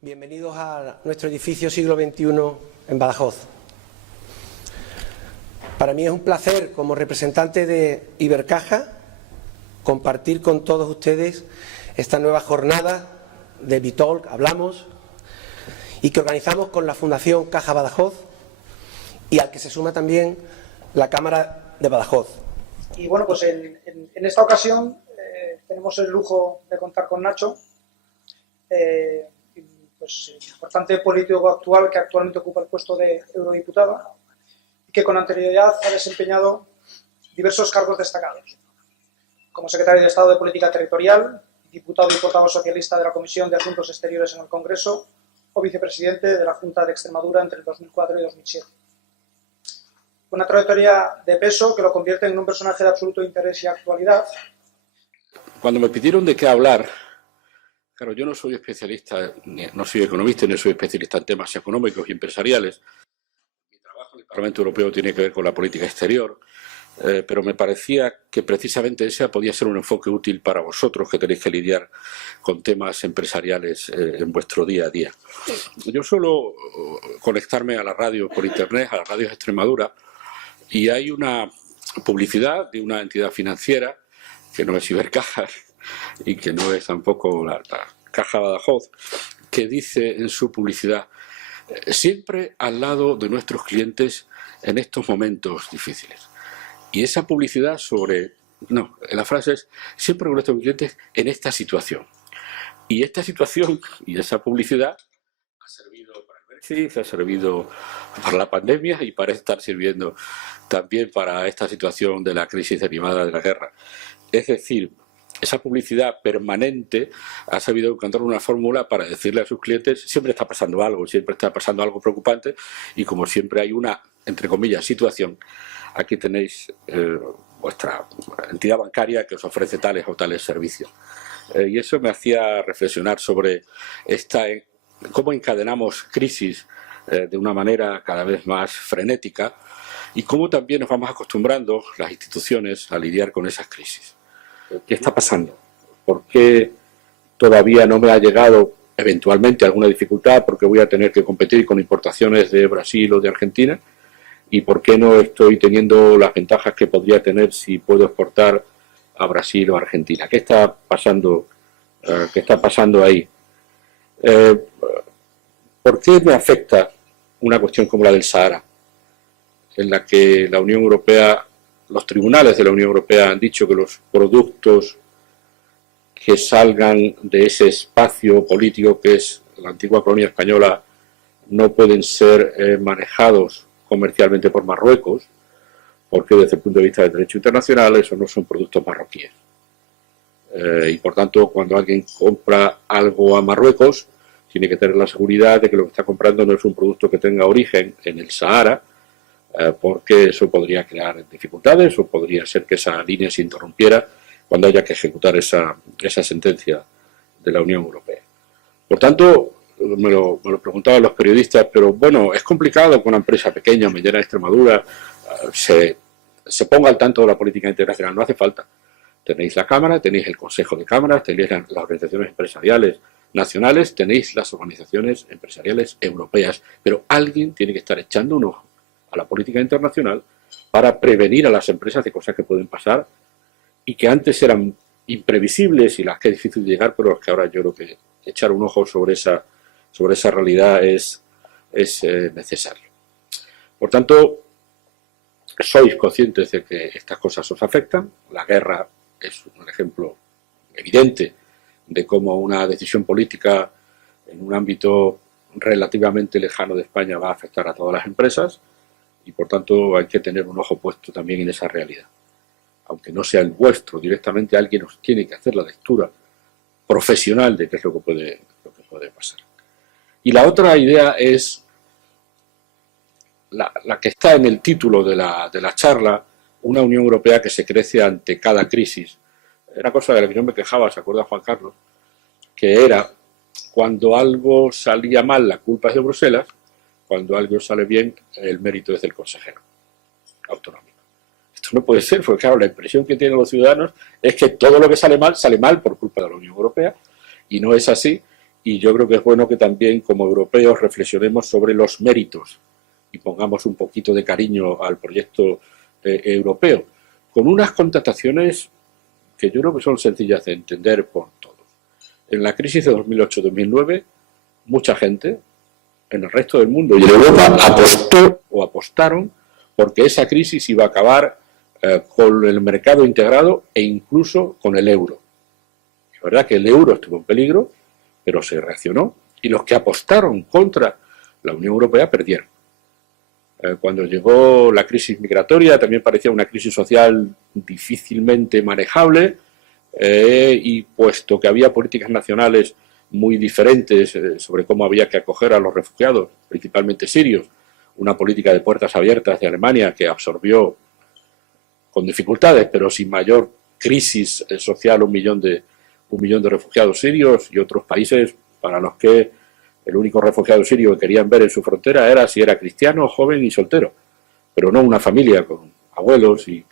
Bienvenidos a nuestro edificio siglo XXI en Badajoz. Para mí es un placer, como representante de Ibercaja, compartir con todos ustedes esta nueva jornada de Bitalk, hablamos, y que organizamos con la Fundación Caja Badajoz y al que se suma también la Cámara de Badajoz. Y bueno, pues en esta ocasión tenemos el lujo de contar con Nacho, pues importante político actual que actualmente ocupa el puesto de eurodiputado y que con anterioridad ha desempeñado diversos cargos destacados, como secretario de Estado de Política Territorial, diputado y portavoz socialista de la Comisión de Asuntos Exteriores en el Congreso o vicepresidente de la Junta de Extremadura entre el 2004 y 2007. Una trayectoria de peso que lo convierte en un personaje de absoluto interés y actualidad. Cuando me pidieron de qué hablar, claro, yo no soy especialista, no soy economista, ni soy especialista en temas económicos y empresariales. Mi trabajo en el Parlamento Europeo tiene que ver con la política exterior, pero me parecía que precisamente ese podía ser un enfoque útil para vosotros que tenéis que lidiar con temas empresariales en vuestro día a día. Yo suelo conectarme a la radio por internet, a las radios de Extremadura, y hay una publicidad de una entidad financiera que no es Ibercaja y que no es tampoco la Caja Badajoz, que dice en su publicidad: siempre al lado de nuestros clientes en estos momentos difíciles. Y esa publicidad la frase es: siempre con nuestros clientes en esta situación. Y esta situación y esa publicidad ha servido para el Brexit, ha servido para la pandemia y parece estar sirviendo también para esta situación de la crisis derivada de la guerra. Es decir, esa publicidad permanente ha sabido encontrar una fórmula para decirle a sus clientes: siempre está pasando algo preocupante, y como siempre hay una, entre comillas, situación, aquí tenéis vuestra entidad bancaria que os ofrece tales o tales servicios. Y eso me hacía reflexionar sobre cómo encadenamos crisis de una manera cada vez más frenética y cómo también nos vamos acostumbrando las instituciones a lidiar con esas crisis. ¿Qué está pasando? ¿Por qué todavía no me ha llegado eventualmente alguna dificultad porque voy a tener que competir con importaciones de Brasil o de Argentina? ¿Y por qué no estoy teniendo las ventajas que podría tener si puedo exportar a Brasil o a Argentina? ¿Qué está pasando ahí? ¿Por qué me afecta una cuestión como la del Sahara, en la que la Unión Europea, los tribunales de la Unión Europea han dicho que los productos que salgan de ese espacio político que es la antigua colonia española no pueden ser manejados comercialmente por Marruecos, porque desde el punto de vista del derecho internacional esos no son productos marroquíes. Y por tanto, cuando alguien compra algo a Marruecos, tiene que tener la seguridad de que lo que está comprando no es un producto que tenga origen en el Sahara, porque eso podría crear dificultades o podría ser que esa línea se interrumpiera cuando haya que ejecutar esa sentencia de la Unión Europea. Por tanto, me lo preguntaban los periodistas, pero bueno, es complicado que una empresa pequeña, mediana de Extremadura, se ponga al tanto de la política internacional. No hace falta. Tenéis la Cámara, tenéis el Consejo de Cámaras, tenéis las organizaciones empresariales nacionales, tenéis las organizaciones empresariales europeas, pero alguien tiene que estar echando un ojo a la política internacional para prevenir a las empresas de cosas que pueden pasar y que antes eran imprevisibles y las que es difícil de llegar, pero es que ahora yo creo que echar un ojo sobre esa realidad es necesario. Por tanto, sois conscientes de que estas cosas os afectan. La guerra es un ejemplo evidente de cómo una decisión política en un ámbito relativamente lejano de España va a afectar a todas las empresas y por tanto hay que tener un ojo puesto también en esa realidad. Aunque no sea el vuestro directamente, alguien os tiene que hacer la lectura profesional de qué es lo que puede pasar. Y la otra idea es la que está en el título de la charla, una Unión Europea que se crece ante cada crisis. Era cosa de la que yo me quejaba, ¿se acuerda Juan Carlos? Que era, cuando algo salía mal, la culpa es de Bruselas, cuando algo sale bien, el mérito es del consejero autonómico. esto no puede ser, porque claro, la impresión que tienen los ciudadanos es que todo lo que sale mal por culpa de la Unión Europea, y no es así, y yo creo que es bueno que también como europeos reflexionemos sobre los méritos y pongamos un poquito de cariño al proyecto europeo, con unas constataciones que yo creo que son sencillas de entender por todos. En la crisis de 2008-2009, mucha gente en el resto del mundo y en Europa apostaron porque esa crisis iba a acabar con el mercado integrado e incluso con el euro. Es verdad que el euro estuvo en peligro, pero se reaccionó y los que apostaron contra la Unión Europea perdieron. Cuando llegó la crisis migratoria también parecía una crisis social difícilmente manejable y puesto que había políticas nacionales muy diferentes sobre cómo había que acoger a los refugiados, principalmente sirios, una política de puertas abiertas de Alemania que absorbió con dificultades, pero sin mayor crisis social, un millón de refugiados sirios, y otros países para los que el único refugiado sirio que querían ver en su frontera era si era cristiano, joven y soltero, pero no una familia con abuelos y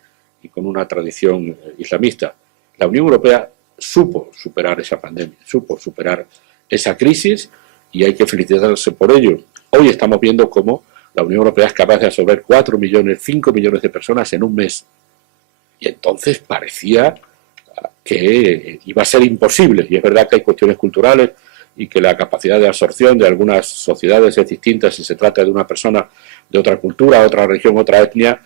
con una tradición islamista. La Unión Europea supo superar esa pandemia, supo superar esa crisis y hay que felicitarse por ello. Hoy estamos viendo cómo la Unión Europea es capaz de absorber 4 millones, 5 millones de personas en un mes. Y entonces parecía que iba a ser imposible. Y es verdad que hay cuestiones culturales y que la capacidad de absorción de algunas sociedades es distinta si se trata de una persona de otra cultura, otra religión, otra etnia,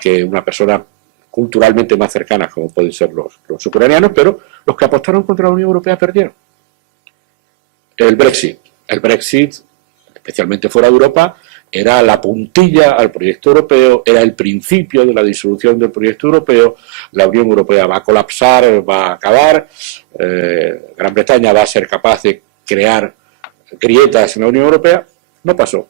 que una persona culturalmente más cercana, como pueden ser los ucranianos, pero los que apostaron contra la Unión Europea perdieron. El Brexit, especialmente fuera de Europa, era la puntilla al proyecto europeo, era el principio de la disolución del proyecto europeo. La Unión Europea va a colapsar, va a acabar, Gran Bretaña va a ser capaz de crear grietas en la Unión Europea. No pasó.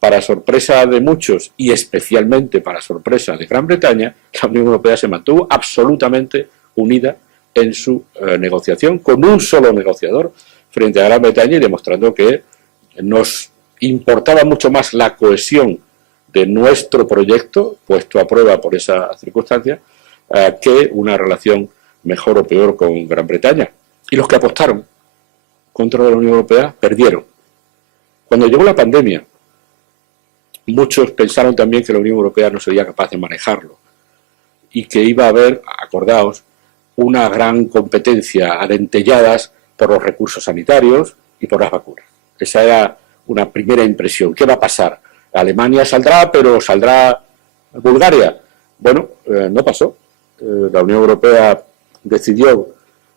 Para sorpresa de muchos y especialmente para sorpresa de Gran Bretaña, la Unión Europea se mantuvo absolutamente unida en su negociación, con un solo negociador frente a Gran Bretaña y demostrando que nos importaba mucho más la cohesión de nuestro proyecto, puesto a prueba por esa circunstancia, que una relación mejor o peor con Gran Bretaña. Y los que apostaron contra la Unión Europea perdieron. Cuando llegó la pandemia, muchos pensaron también que la Unión Europea no sería capaz de manejarlo y que iba a haber, acordaos, una gran competencia a dentelladas por los recursos sanitarios y por las vacunas. Esa era una primera impresión. ¿Qué va a pasar? Alemania saldrá, pero ¿saldrá Bulgaria? Bueno, no pasó. La Unión Europea decidió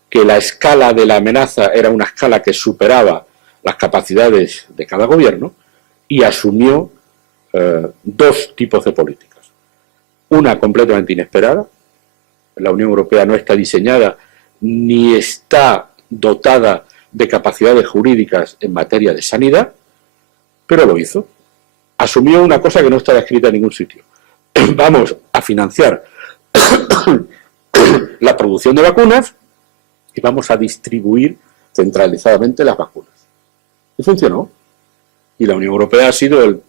que la escala de la amenaza era una escala que superaba las capacidades de cada gobierno y asumió dos tipos de políticas. Una completamente inesperada. La Unión Europea no está diseñada ni está dotada de capacidades jurídicas en materia de sanidad, pero lo hizo. Asumió una cosa que no estaba escrita en ningún sitio. Vamos a financiar la producción de vacunas y vamos a distribuir centralizadamente las vacunas. Y funcionó. Y la Unión Europea ha sido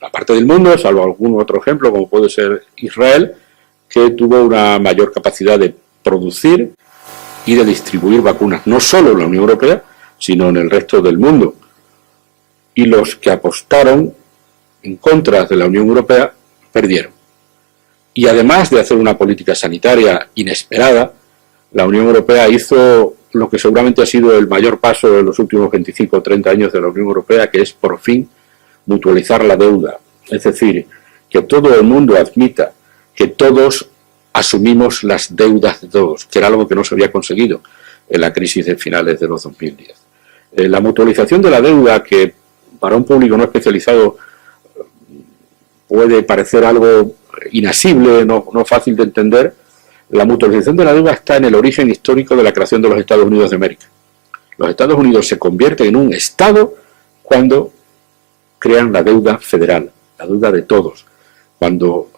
la parte del mundo, salvo algún otro ejemplo, como puede ser Israel, que tuvo una mayor capacidad de producir y de distribuir vacunas, no solo en la Unión Europea, sino en el resto del mundo. Y los que apostaron en contra de la Unión Europea perdieron. Y además de hacer una política sanitaria inesperada, la Unión Europea hizo lo que seguramente ha sido el mayor paso de los últimos 25 o 30 años de la Unión Europea, que es por fin mutualizar la deuda. Es decir, que todo el mundo admita que todos asumimos las deudas de todos, que era algo que no se había conseguido en la crisis de finales de los 2010. La mutualización de la deuda, que para un público no especializado puede parecer algo inasible, no fácil de entender, la mutualización de la deuda está en el origen histórico de la creación de los Estados Unidos de América. Los Estados Unidos se convierten en un Estado cuando crean la deuda federal, la deuda de todos, cuando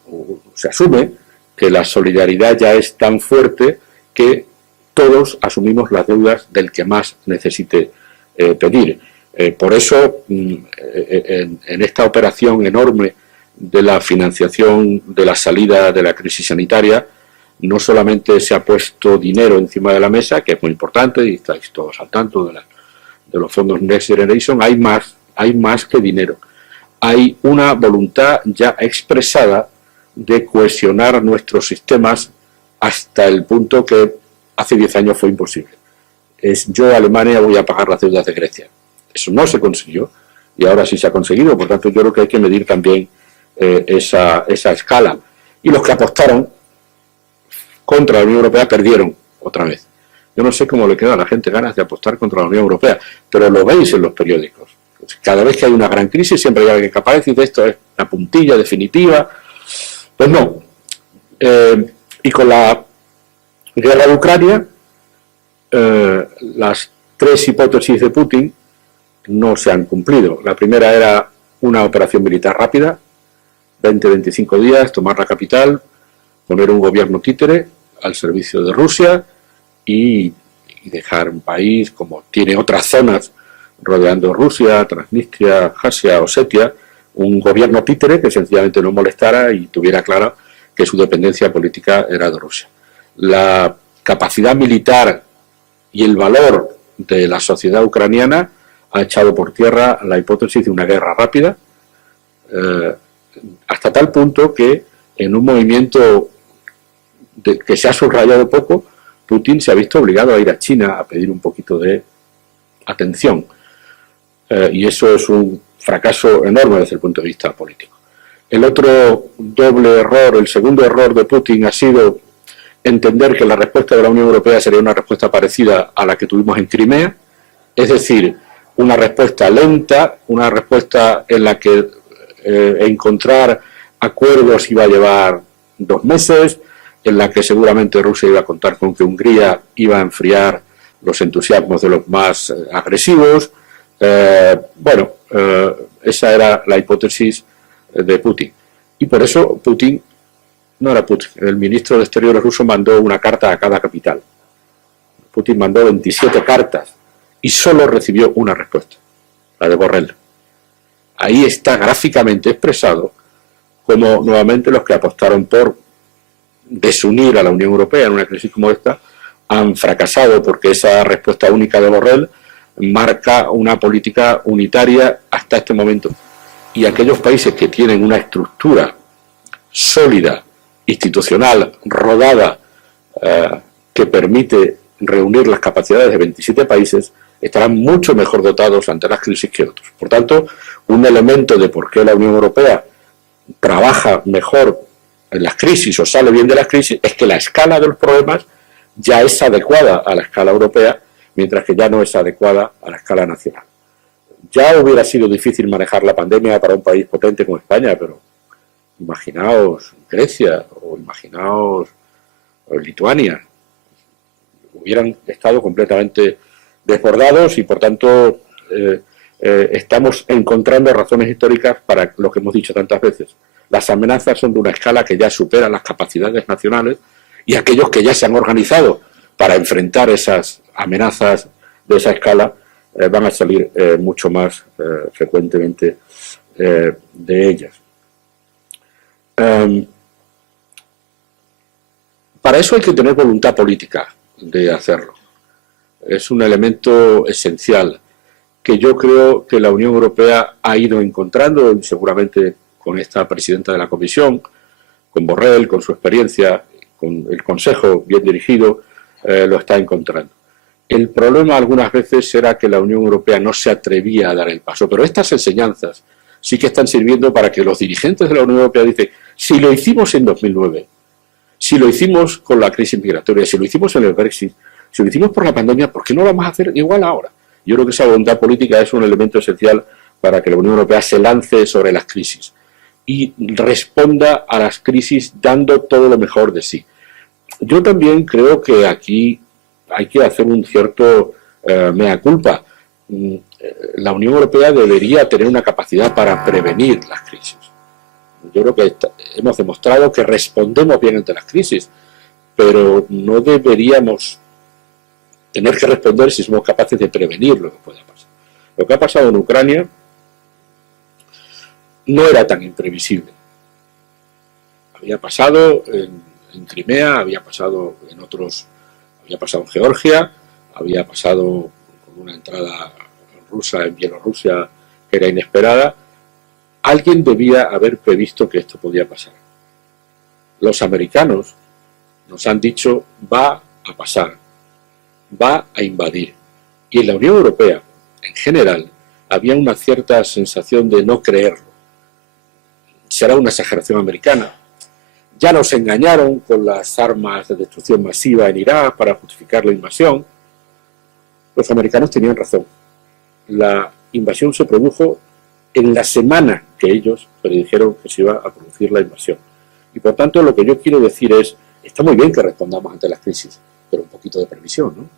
se asume que la solidaridad ya es tan fuerte que todos asumimos las deudas del que más necesite pedir. Por eso, en esta operación enorme de la financiación de la salida de la crisis sanitaria, no solamente se ha puesto dinero encima de la mesa, que es muy importante y estáis todos al tanto de los fondos Next Generation, hay más que dinero. Hay una voluntad ya expresada de cohesionar nuestros sistemas hasta el punto que hace 10 años fue imposible. Yo, Alemania, voy a pagar las deudas de Grecia. Eso no se consiguió y ahora sí se ha conseguido. Por tanto, yo creo que hay que medir también esa escala. Y los que apostaron contra la Unión Europea perdieron otra vez. Yo no sé cómo le queda a la gente ganas de apostar contra la Unión Europea, pero lo veis en los periódicos. Cada vez que hay una gran crisis siempre hay alguien que aparece y dice esto es la puntilla definitiva. Pues no. Y con la guerra de Ucrania, las 3 hipótesis de Putin no se han cumplido. La primera era una operación militar rápida, 20-25 días, tomar la capital, poner un gobierno títere al servicio de Rusia y dejar un país como tiene otras zonas rodeando Rusia, Transnistria, Abjasia, Osetia, un gobierno títere que sencillamente no molestara y tuviera clara que su dependencia política era de Rusia. La capacidad militar y el valor de la sociedad ucraniana ha echado por tierra la hipótesis de una guerra rápida, hasta tal punto que en un movimiento que se ha subrayado poco, Putin se ha visto obligado a ir a China a pedir un poquito de atención. Y eso es un fracaso enorme desde el punto de vista político. El otro doble error, el segundo error de Putin ha sido entender que la respuesta de la Unión Europea sería una respuesta parecida a la que tuvimos en Crimea, es decir, una respuesta lenta, una respuesta en la que encontrar acuerdos iba a llevar 2 meses, en la que seguramente Rusia iba a contar con que Hungría iba a enfriar los entusiasmos de los más agresivos. Esa era la hipótesis de Putin. Y por eso Putin, no era Putin, el ministro de Exteriores ruso mandó una carta a cada capital. Putin mandó 27 cartas y solo recibió una respuesta, la de Borrell. Ahí está gráficamente expresado cómo nuevamente los que apostaron por desunir a la Unión Europea en una crisis como esta han fracasado, porque esa respuesta única de Borrell marca una política unitaria hasta este momento. Y aquellos países que tienen una estructura sólida, institucional, rodada, que permite reunir las capacidades de 27 países, estarán mucho mejor dotados ante las crisis que otros. Por tanto, un elemento de por qué la Unión Europea trabaja mejor en las crisis o sale bien de las crisis es que la escala de los problemas ya es adecuada a la escala europea, mientras que ya no es adecuada a la escala nacional. Ya hubiera sido difícil manejar la pandemia para un país potente como España, pero imaginaos Grecia o imaginaos Lituania. Hubieran estado completamente desbordados y, por tanto, estamos encontrando razones históricas para lo que hemos dicho tantas veces. Las amenazas son de una escala que ya supera las capacidades nacionales y aquellos que ya se han organizado para enfrentar esas amenazas de esa escala van a salir mucho más frecuentemente de ellas. Para eso hay que tener voluntad política de hacerlo. Es un elemento esencial que yo creo que la Unión Europea ha ido encontrando, y seguramente con esta presidenta de la Comisión, con Borrell, con su experiencia, con el Consejo bien dirigido, lo está encontrando. El problema algunas veces era que la Unión Europea no se atrevía a dar el paso, pero estas enseñanzas sí que están sirviendo para que los dirigentes de la Unión Europea dicen, si lo hicimos en 2009, si lo hicimos con la crisis migratoria, si lo hicimos en el Brexit, si lo hicimos por la pandemia, ¿por qué no lo vamos a hacer igual ahora? Yo creo que esa voluntad política es un elemento esencial para que la Unión Europea se lance sobre las crisis y responda a las crisis dando todo lo mejor de sí. Yo también creo que aquí hay que hacer un cierto mea culpa. La Unión Europea debería tener una capacidad para prevenir las crisis. Yo creo que hemos demostrado que respondemos bien ante las crisis, pero no deberíamos tener que responder si somos capaces de prevenir lo que pueda pasar. Lo que ha pasado en Ucrania no era tan imprevisible. Había pasado en Crimea, había pasado en otros, había pasado en Georgia, había pasado con una entrada rusa en Bielorrusia que era inesperada. Alguien debía haber previsto que esto podía pasar. Los americanos nos han dicho va a pasar, va a invadir. Y en la Unión Europea, en general, había una cierta sensación de no creerlo. Será una exageración americana. Ya nos engañaron con las armas de destrucción masiva en Irak para justificar la invasión. Los americanos tenían razón. La invasión se produjo en la semana que ellos predijeron que se iba a producir la invasión. Y por tanto lo que yo quiero decir es, está muy bien que respondamos ante las crisis, pero un poquito de previsión, ¿no?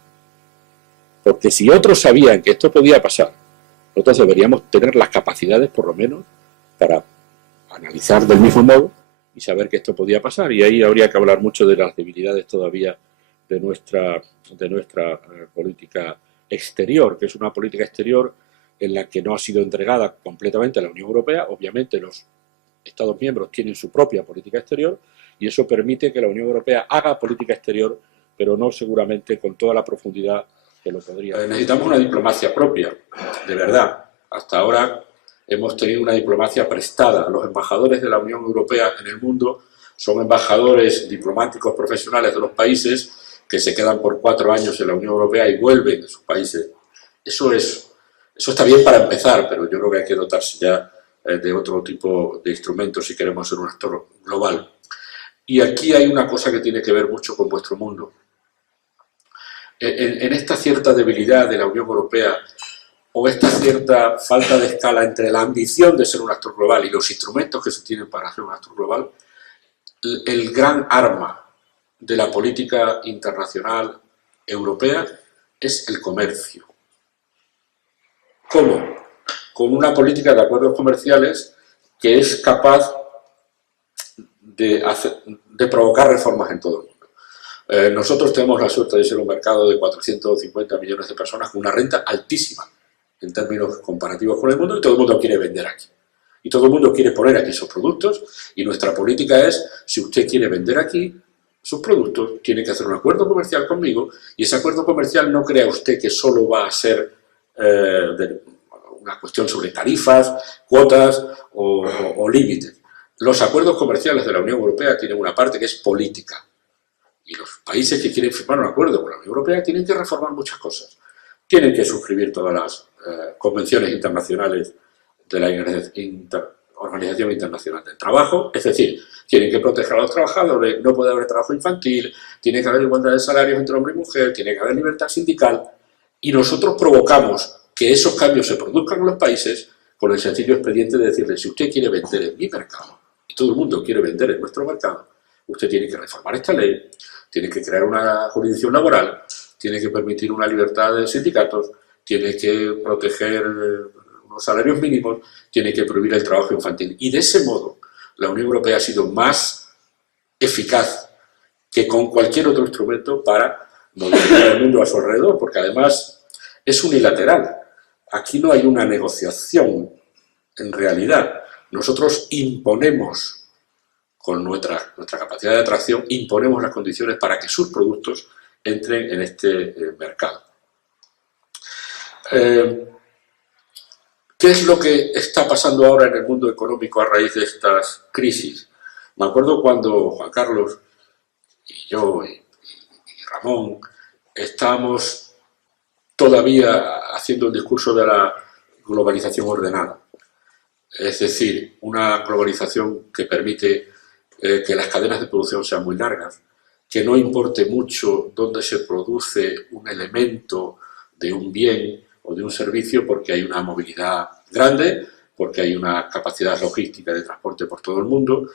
Porque si otros sabían que esto podía pasar, nosotros deberíamos tener las capacidades, por lo menos, para analizar del mismo modo y saber que esto podía pasar. Y ahí habría que hablar mucho de las debilidades todavía de nuestra política exterior, que es una política exterior en la que no ha sido entregada completamente a la Unión Europea. Obviamente los Estados miembros tienen su propia política exterior y eso permite que la Unión Europea haga política exterior, pero no seguramente con toda la profundidad que lo podría. Necesitamos una diplomacia propia, de verdad. Hasta ahora hemos tenido una diplomacia prestada. Los embajadores de la Unión Europea en el mundo son embajadores diplomáticos profesionales de los países que se quedan por 4 años en la Unión Europea y vuelven a sus países. Eso está bien para empezar, pero yo creo que hay que dotarse ya de otro tipo de instrumentos si queremos ser un actor global. Y aquí hay una cosa que tiene que ver mucho con vuestro mundo. En esta cierta debilidad de la Unión Europea o esta cierta falta de escala entre la ambición de ser un actor global y los instrumentos que se tienen para ser un actor global, el gran arma de la política internacional europea es el comercio. ¿Cómo? Con una política de acuerdos comerciales que es capaz de provocar reformas en todo el mundo. Nosotros tenemos la suerte de ser un mercado de 450 millones de personas con una renta altísima en términos comparativos con el mundo y todo el mundo quiere vender aquí. Y todo el mundo quiere poner aquí sus productos y nuestra política es, si usted quiere vender aquí sus productos, tiene que hacer un acuerdo comercial conmigo y ese acuerdo comercial no crea usted que solo va a ser una cuestión sobre tarifas, cuotas o límites. Los acuerdos comerciales de la Unión Europea tienen una parte que es política. Y los países que quieren firmar un acuerdo con la Unión Europea tienen que reformar muchas cosas. Tienen que suscribir todas las convenciones internacionales de la Organización Internacional del Trabajo, es decir, tienen que proteger a los trabajadores, no puede haber trabajo infantil, tiene que haber igualdad de salarios entre hombre y mujer, tiene que haber libertad sindical, y nosotros provocamos que esos cambios se produzcan en los países con el sencillo expediente de decirle, si usted quiere vender en mi mercado, y todo el mundo quiere vender en nuestro mercado, usted tiene que reformar esta ley, tiene que crear una jurisdicción laboral, tiene que permitir una libertad de sindicatos, tiene que proteger unos salarios mínimos, tiene que prohibir el trabajo infantil. Y de ese modo, la Unión Europea ha sido más eficaz que con cualquier otro instrumento para modificar el mundo a su alrededor, porque además es unilateral. Aquí no hay una negociación, en realidad. Nosotros imponemos, con nuestra capacidad de atracción, imponemos las condiciones para que sus productos entren en este mercado. ¿Qué es lo que está pasando ahora en el mundo económico a raíz de estas crisis? Me acuerdo cuando Juan Carlos y yo y Ramón estábamos todavía haciendo el discurso de la globalización ordenada. Es decir, una globalización que permite que las cadenas de producción sean muy largas, que no importe mucho dónde se produce un elemento de un bien o de un servicio porque hay una movilidad grande, porque hay una capacidad logística de transporte por todo el mundo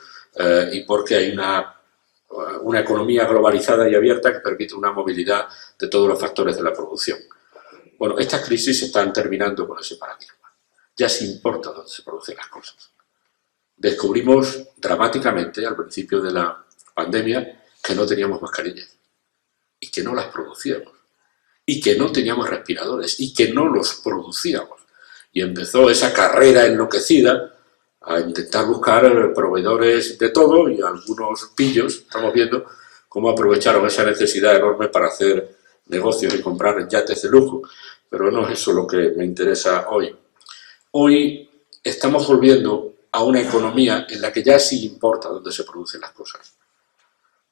y porque hay una economía globalizada y abierta que permite una movilidad de todos los factores de la producción. Bueno, estas crisis están terminando con ese paradigma. Ya se importa dónde se producen las cosas. Descubrimos dramáticamente al principio de la pandemia que no teníamos mascarillas y que no las producíamos y que no teníamos respiradores y que no los producíamos. Y empezó esa carrera enloquecida a intentar buscar proveedores de todo, y algunos pillos, estamos viendo cómo aprovecharon esa necesidad enorme para hacer negocios y comprar yates de lujo. Pero no es eso lo que me interesa hoy. Hoy estamos volviendo a una economía en la que ya sí importa dónde se producen las cosas,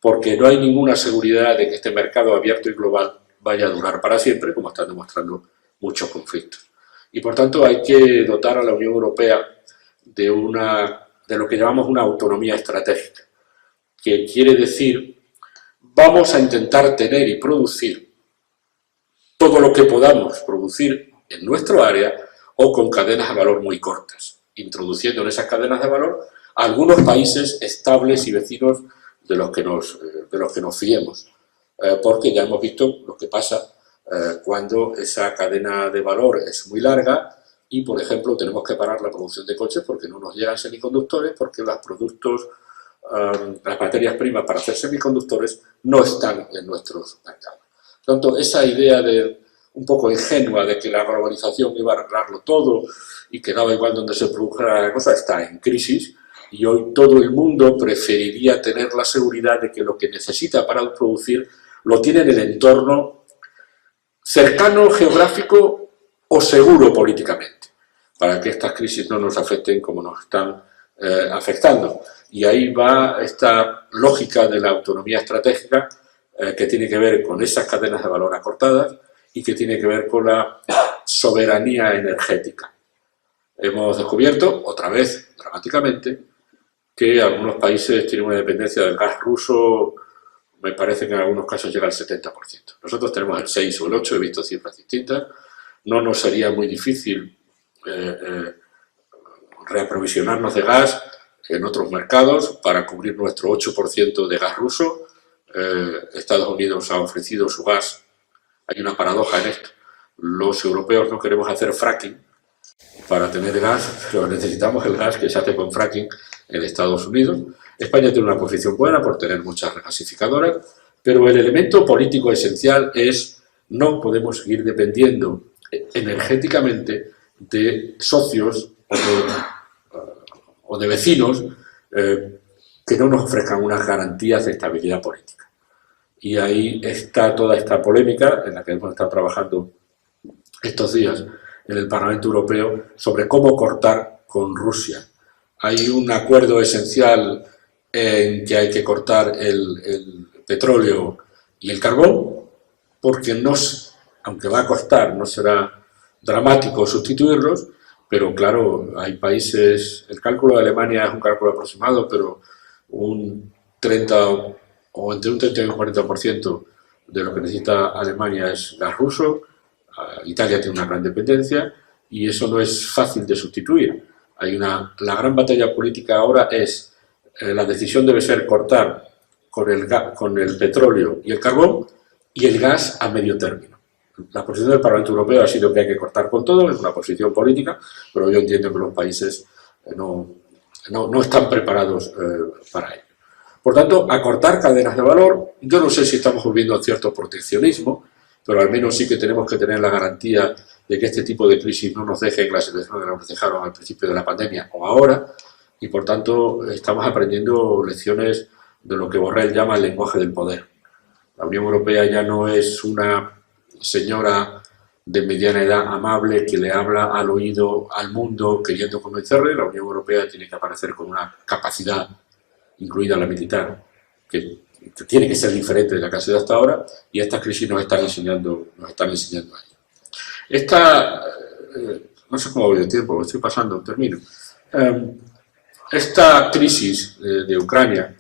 porque no hay ninguna seguridad de que este mercado abierto y global vaya a durar para siempre, como están demostrando muchos conflictos. Y por tanto hay que dotar a la Unión Europea de lo que llamamos una autonomía estratégica, que quiere decir, vamos a intentar tener y producir todo lo que podamos producir en nuestro área o con cadenas de valor muy cortas, introduciendo en esas cadenas de valor a algunos países estables y vecinos de los que nos fiemos, porque ya hemos visto lo que pasa cuando esa cadena de valor es muy larga y, por ejemplo, tenemos que parar la producción de coches porque no nos llegan semiconductores, porque las materias primas para hacer semiconductores no están en nuestros mercados. Por tanto, esa idea un poco ingenua de que la globalización iba a arreglarlo todo y que daba igual donde se produjera la cosa, está en crisis, y hoy todo el mundo preferiría tener la seguridad de que lo que necesita para producir lo tiene en el entorno cercano, geográfico o seguro políticamente, para que estas crisis no nos afecten como nos están afectando. Y ahí va esta lógica de la autonomía estratégica que tiene que ver con esas cadenas de valor acortadas y que tiene que ver con la soberanía energética. Hemos descubierto, otra vez, dramáticamente, que algunos países tienen una dependencia del gas ruso, me parece que en algunos casos llega al 70%. Nosotros tenemos el 6 o el 8, he visto cifras distintas. No nos sería muy difícil reaprovisionarnos de gas en otros mercados para cubrir nuestro 8% de gas ruso. Estados Unidos ha ofrecido su gas. Hay una paradoja en esto. Los europeos no queremos hacer fracking para tener gas, pero necesitamos el gas que se hace con fracking en Estados Unidos. España tiene una posición buena por tener muchas regasificadoras, pero el elemento político esencial es no podemos seguir dependiendo energéticamente de socios o de vecinos que no nos ofrezcan unas garantías de estabilidad política. Y ahí está toda esta polémica en la que hemos estado trabajando estos días en el Parlamento Europeo sobre cómo cortar con Rusia. Hay un acuerdo esencial en que hay que cortar el petróleo y el carbón, porque aunque va a costar, no será dramático sustituirlos, pero claro, hay países, el cálculo de Alemania es un cálculo aproximado, pero un 30 o entre un 30 y un 40% de lo que necesita Alemania es gas ruso. Italia tiene una gran dependencia y eso no es fácil de sustituir. La gran batalla política ahora es, la decisión debe ser cortar con el petróleo y el carbón y el gas a medio término. La posición del Parlamento Europeo ha sido que hay que cortar con todo, es una posición política, pero yo entiendo que los países no están preparados para ello. Por tanto, acortar cadenas de valor, yo no sé si estamos volviendo a cierto proteccionismo, pero al menos sí que tenemos que tener la garantía de que este tipo de crisis no nos deje en la situación que nos dejaron al principio de la pandemia o ahora, y por tanto estamos aprendiendo lecciones de lo que Borrell llama el lenguaje del poder. La Unión Europea ya no es una señora de mediana edad amable que le habla al oído al mundo queriendo convencerle. La Unión Europea tiene que aparecer con una capacidad, incluida la militar, que tiene que ser diferente de la que ha sido hasta ahora, y estas crisis nos están enseñando a ello. No sé cómo voy de tiempo, estoy pasando, termino. Esta crisis de Ucrania,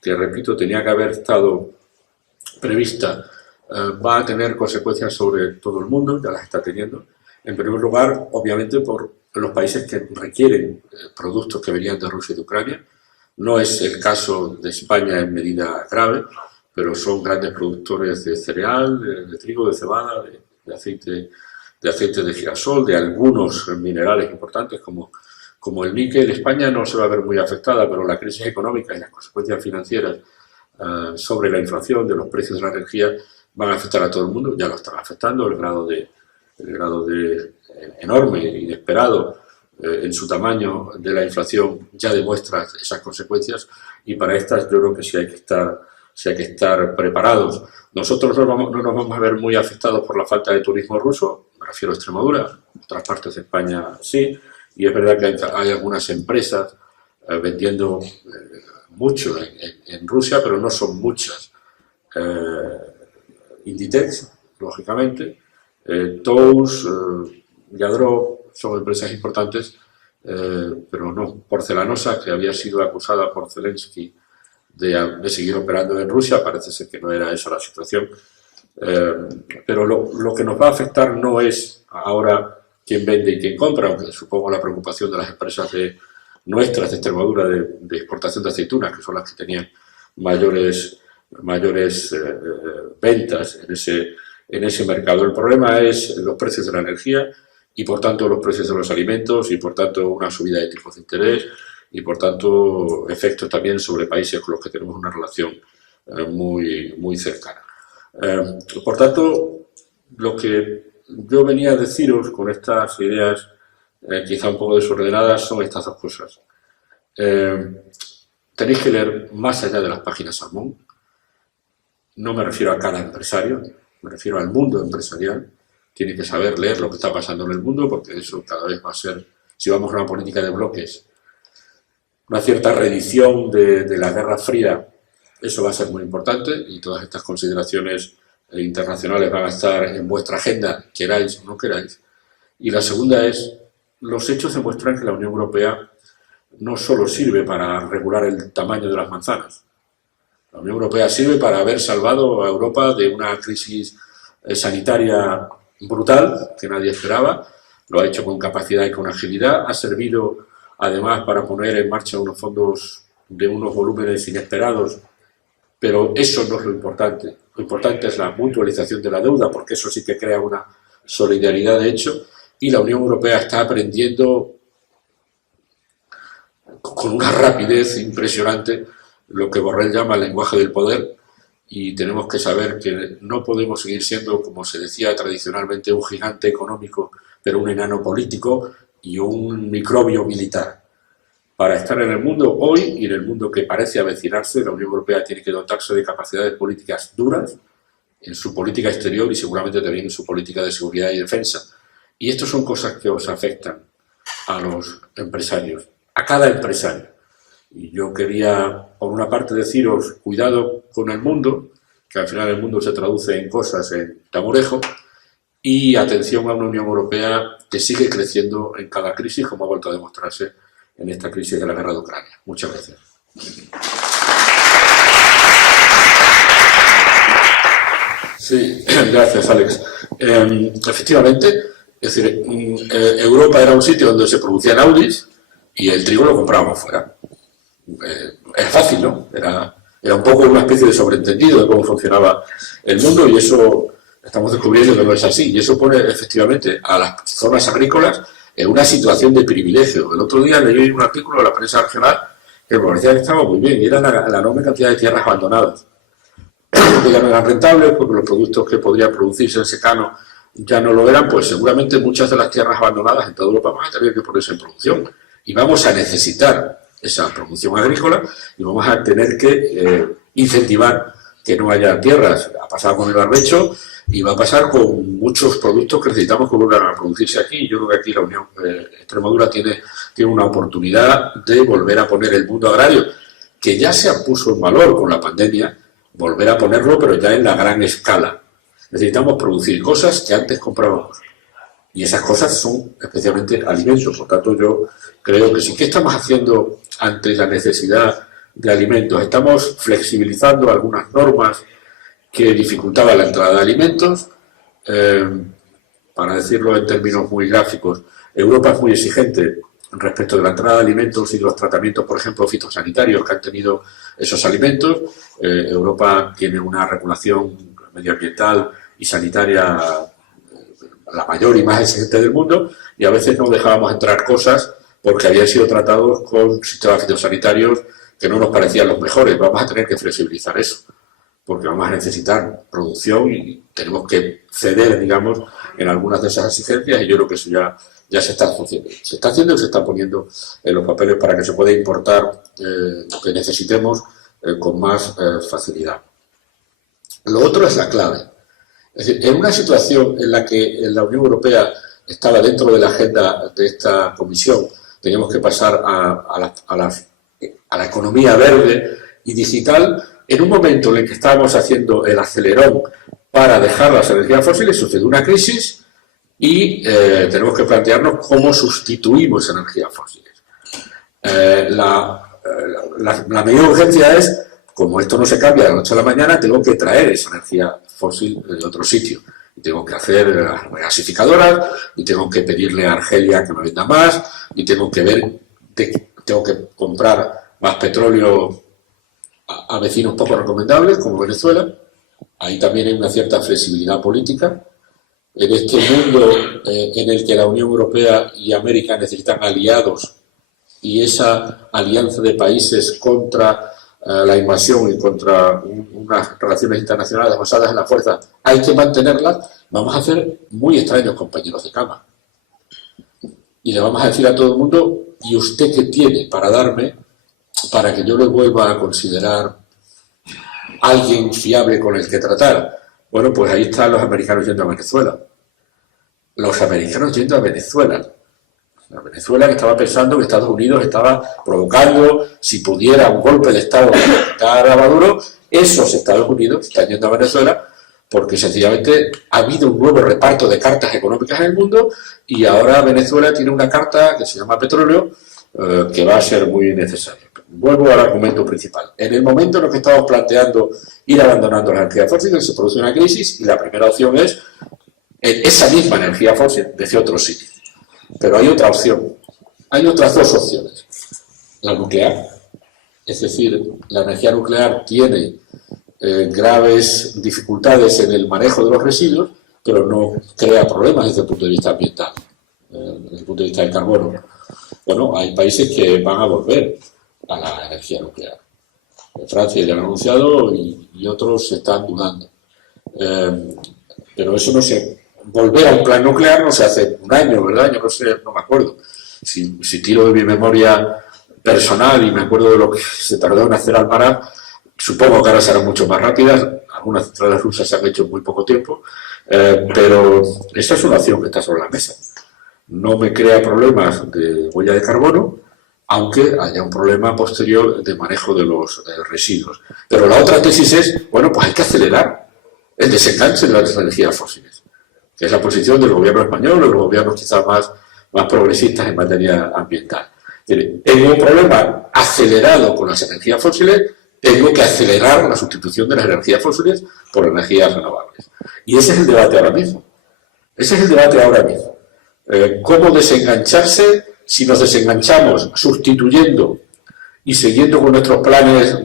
que repito, tenía que haber estado prevista, va a tener consecuencias sobre todo el mundo, ya las está teniendo. En primer lugar, obviamente, por los países que requieren productos que venían de Rusia y de Ucrania. No es el caso de España en medida grave, pero son grandes productores de cereal, de trigo, de cebada, de aceite de girasol, de algunos minerales importantes como el níquel. España no se va a ver muy afectada, pero la crisis económica y las consecuencias financieras sobre la inflación de los precios de la energía van a afectar a todo el mundo, ya lo están afectando. El grado de enorme e inesperado en su tamaño de la inflación ya demuestra esas consecuencias, y para estas yo creo que sí hay que estar preparados. Nosotros no nos vamos a ver muy afectados por la falta de turismo ruso, me refiero a Extremadura, otras partes de España sí, y es verdad que hay algunas empresas vendiendo mucho en Rusia, pero no son muchas. Inditex, lógicamente, Tous, Yadro son empresas importantes, pero no. Porcelanosa, que había sido acusada por Zelensky de seguir operando en Rusia, parece ser que no era esa la situación. Pero lo que nos va a afectar no es ahora quién vende y quién compra, aunque supongo la preocupación de las empresas nuestras de Extremadura de exportación de aceitunas, que son las que tenían mayores ventas en ese mercado. El problema es los precios de la energía y, por tanto, los precios de los alimentos y, por tanto, una subida de tipos de interés y, por tanto, efectos también sobre países con los que tenemos una relación muy, muy cercana. Por tanto, lo que yo venía a deciros con estas ideas quizá un poco desordenadas son estas dos cosas. Tenéis que leer más allá de las páginas Salmón. No me refiero a cada empresario, me refiero al mundo empresarial. Tiene que saber leer lo que está pasando en el mundo, porque eso cada vez va a ser, si vamos a una política de bloques, una cierta reedición de la Guerra Fría, eso va a ser muy importante, y todas estas consideraciones internacionales van a estar en vuestra agenda, queráis o no queráis. Y la segunda es, los hechos demuestran que la Unión Europea no solo sirve para regular el tamaño de las manzanas. La Unión Europea sirve para haber salvado a Europa de una crisis sanitaria brutal que nadie esperaba. Lo ha hecho con capacidad y con agilidad. Ha servido además para poner en marcha unos fondos de unos volúmenes inesperados, pero eso no es lo importante. Lo importante es la mutualización de la deuda, porque eso sí que crea una solidaridad de hecho, y la Unión Europea está aprendiendo con una rapidez impresionante lo que Borrell llama el lenguaje del poder, y tenemos que saber que no podemos seguir siendo, como se decía tradicionalmente, un gigante económico, pero un enano político y un microbio militar. Para estar en el mundo hoy y en el mundo que parece avecinarse, la Unión Europea tiene que dotarse de capacidades políticas duras en su política exterior y seguramente también en su política de seguridad y defensa. Y estas son cosas que os afectan a los empresarios, a cada empresario. Y yo quería, por una parte, deciros, cuidado con el mundo, que al final el mundo se traduce en cosas en tamurejo, y atención a una Unión Europea que sigue creciendo en cada crisis, como ha vuelto a demostrarse en esta crisis de la guerra de Ucrania. Muchas gracias. Sí, gracias, Alex. Efectivamente, es decir, Europa era un sitio donde se producían Audis y el trigo lo comprábamos fuera. Era fácil, ¿no? Era un poco una especie de sobreentendido de cómo funcionaba el mundo, y eso estamos descubriendo que no es así. Y eso pone efectivamente a las zonas agrícolas en una situación de privilegio. El otro día leí un artículo de la prensa regional que me parecía que estaba muy bien, y era la enorme cantidad de tierras abandonadas. Que ya no eran rentables porque los productos que podrían producirse en secano ya no lo eran, pues seguramente muchas de las tierras abandonadas en toda Europa van a tener que ponerse en producción. Y vamos a necesitar esa producción agrícola y vamos a tener que incentivar que no haya tierras. Ha pasado con el barbecho y va a pasar con muchos productos que necesitamos que vuelvan a producirse aquí. Yo creo que aquí la Unión Extremadura tiene una oportunidad de volver a poner el mundo agrario, que ya se puso en valor con la pandemia, volver a ponerlo, pero ya en la gran escala. Necesitamos producir cosas que antes comprábamos. Y esas cosas son especialmente alimentos. Por tanto, yo creo que sí. ¿Qué estamos haciendo ante la necesidad de alimentos? Estamos flexibilizando algunas normas que dificultaban la entrada de alimentos. Para decirlo en términos muy gráficos, Europa es muy exigente respecto de la entrada de alimentos y de los tratamientos, por ejemplo, fitosanitarios que han tenido esos alimentos. Europa tiene una regulación medioambiental y sanitaria la mayor y más exigente del mundo, y a veces no dejábamos entrar cosas porque habían sido tratados con sistemas fitosanitarios que no nos parecían los mejores. Vamos a tener que flexibilizar eso, porque vamos a necesitar producción y tenemos que ceder, digamos, en algunas de esas exigencias, y yo creo que eso ya se está haciendo. Se está haciendo y se está poniendo en los papeles para que se pueda importar lo que necesitemos con más facilidad. Lo otro es la clave. Es decir, en una situación en la que la Unión Europea estaba dentro de la agenda de esta comisión, teníamos que pasar a la economía verde y digital, en un momento en el que estábamos haciendo el acelerón para dejar las energías fósiles, sucede una crisis y tenemos que plantearnos cómo sustituimos energías fósiles. La mayor urgencia es, como esto no se cambia de la noche a la mañana, tengo que traer esa energía fósil de otro sitio. Y tengo que hacer regasificadoras, y tengo que pedirle a Argelia que me venda más, y tengo que ver, tengo que comprar más petróleo a vecinos poco recomendables, como Venezuela. Ahí también hay una cierta flexibilidad política. En este mundo en el que la Unión Europea y América necesitan aliados, y esa alianza de países contra la invasión y contra unas relaciones internacionales basadas en la fuerza, hay que mantenerlas, vamos a ser muy extraños compañeros de cama. Y le vamos a decir a todo el mundo, ¿y usted qué tiene para darme para que yo le vuelva a considerar alguien fiable con el que tratar? Bueno, pues ahí están los americanos yendo a Venezuela. Los americanos yendo a Venezuela. La Venezuela que estaba pensando que Estados Unidos estaba provocando, si pudiera, un golpe de Estado para quitar a Maduro. Esos Estados Unidos están yendo a Venezuela porque sencillamente ha habido un nuevo reparto de cartas económicas en el mundo y ahora Venezuela tiene una carta que se llama petróleo que va a ser muy necesaria. Vuelvo al argumento principal. En el momento en el que estamos planteando ir abandonando las energías fósiles, se produce una crisis y la primera opción es esa misma energía fósil desde otro sitio. Pero hay otra opción, hay otras dos opciones. La nuclear, es decir, la energía nuclear tiene graves dificultades en el manejo de los residuos, pero no crea problemas desde el punto de vista ambiental, desde el punto de vista del carbono. Bueno, hay países que van a volver a la energía nuclear. En Francia ya lo han anunciado y otros están dudando. Pero eso no se... Volver a un plan nuclear no se hace un año, ¿verdad? Yo no sé, no me acuerdo. Si tiro de mi memoria personal y me acuerdo de lo que se tardó en hacer Almaraz, supongo que ahora serán mucho más rápidas. Algunas centrales rusas se han hecho en muy poco tiempo, pero esa es una opción que está sobre la mesa. No me crea problemas de huella de carbono, aunque haya un problema posterior de manejo de los residuos. Pero la otra tesis es, bueno, pues hay que acelerar el desenganche de las energías fósiles, que es la posición del gobierno español, de los gobiernos quizás más progresistas en materia ambiental. Tengo un problema acelerado con las energías fósiles, tengo que acelerar la sustitución de las energías fósiles por energías renovables. Y ese es el debate ahora mismo. Ese es el debate ahora mismo. ¿Cómo desengancharse? Si nos desenganchamos sustituyendo y siguiendo con nuestros planes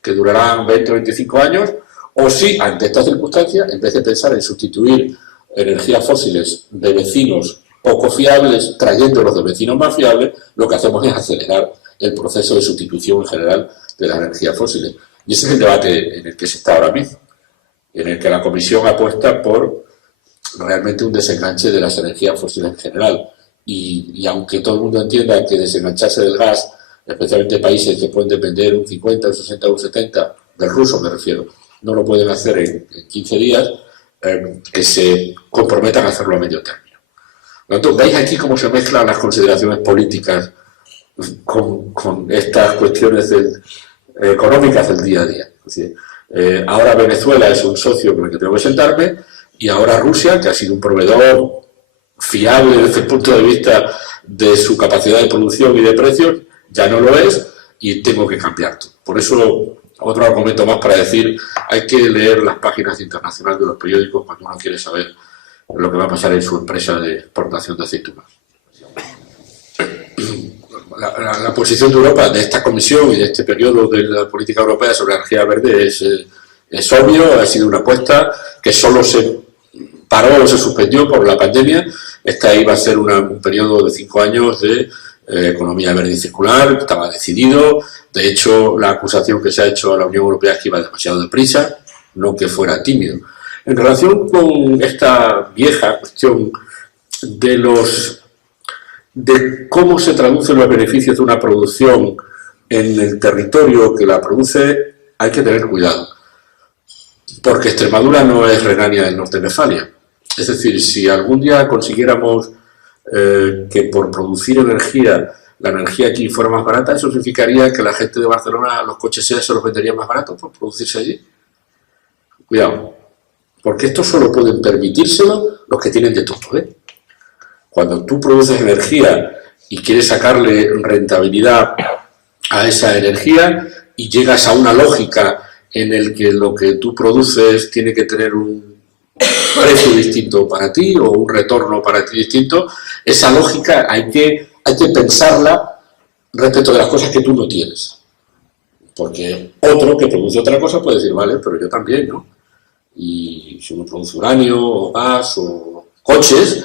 que durarán 20 o 25 años, o si, ante estas circunstancias, en vez de pensar en sustituir energías fósiles de vecinos poco fiables, trayéndolos de vecinos más fiables, lo que hacemos es acelerar el proceso de sustitución en general de las energías fósiles. Y ese es el debate en el que se está ahora mismo, en el que la Comisión apuesta por realmente un desenganche de las energías fósiles en general. Y aunque todo el mundo entienda que desengancharse del gas, especialmente países que pueden depender un 50, un 60 o un 70, del ruso me refiero, no lo pueden hacer en 15 días, que se comprometan a hacerlo a medio término. Por lo tanto, veis aquí cómo se mezclan las consideraciones políticas con estas cuestiones económicas del día a día. Es decir, ahora Venezuela es un socio con el que tengo que sentarme, y ahora Rusia, que ha sido un proveedor fiable desde el punto de vista de su capacidad de producción y de precios, ya no lo es, y tengo que cambiar todo. Por eso, otro argumento más para decir, hay que leer las páginas internacionales de los periódicos cuando uno quiere saber lo que va a pasar en su empresa de exportación de aceitunas. La posición de Europa, de esta comisión y de este periodo de la política europea sobre la energía verde es obvio, ha sido una apuesta que solo se paró o se suspendió por la pandemia. Esta iba a ser un periodo de 5 años de economía verde y circular, estaba decidido. De hecho, la acusación que se ha hecho a la Unión Europea es que iba demasiado deprisa, no que fuera tímido. En relación con esta vieja cuestión de cómo se traducen los beneficios de una producción en el territorio que la produce, hay que tener cuidado. Porque Extremadura no es Renania del Norte-Westfalia. Es decir, si algún día consiguiéramos que por producir energía, la energía aquí fuera más barata, eso significaría que la gente de Barcelona, los coches SEAT se los venderían más baratos por producirse allí. Cuidado, porque esto solo pueden permitírselo los que tienen de todo, ¿eh? Cuando tú produces energía y quieres sacarle rentabilidad a esa energía y llegas a una lógica en el que lo que tú produces tiene que tener un precio distinto para ti o un retorno para ti distinto, esa lógica hay que pensarla respecto de las cosas que tú no tienes. Porque otro que produce otra cosa puede decir, vale, pero yo también, ¿no? Y si uno produce uranio o gas o coches,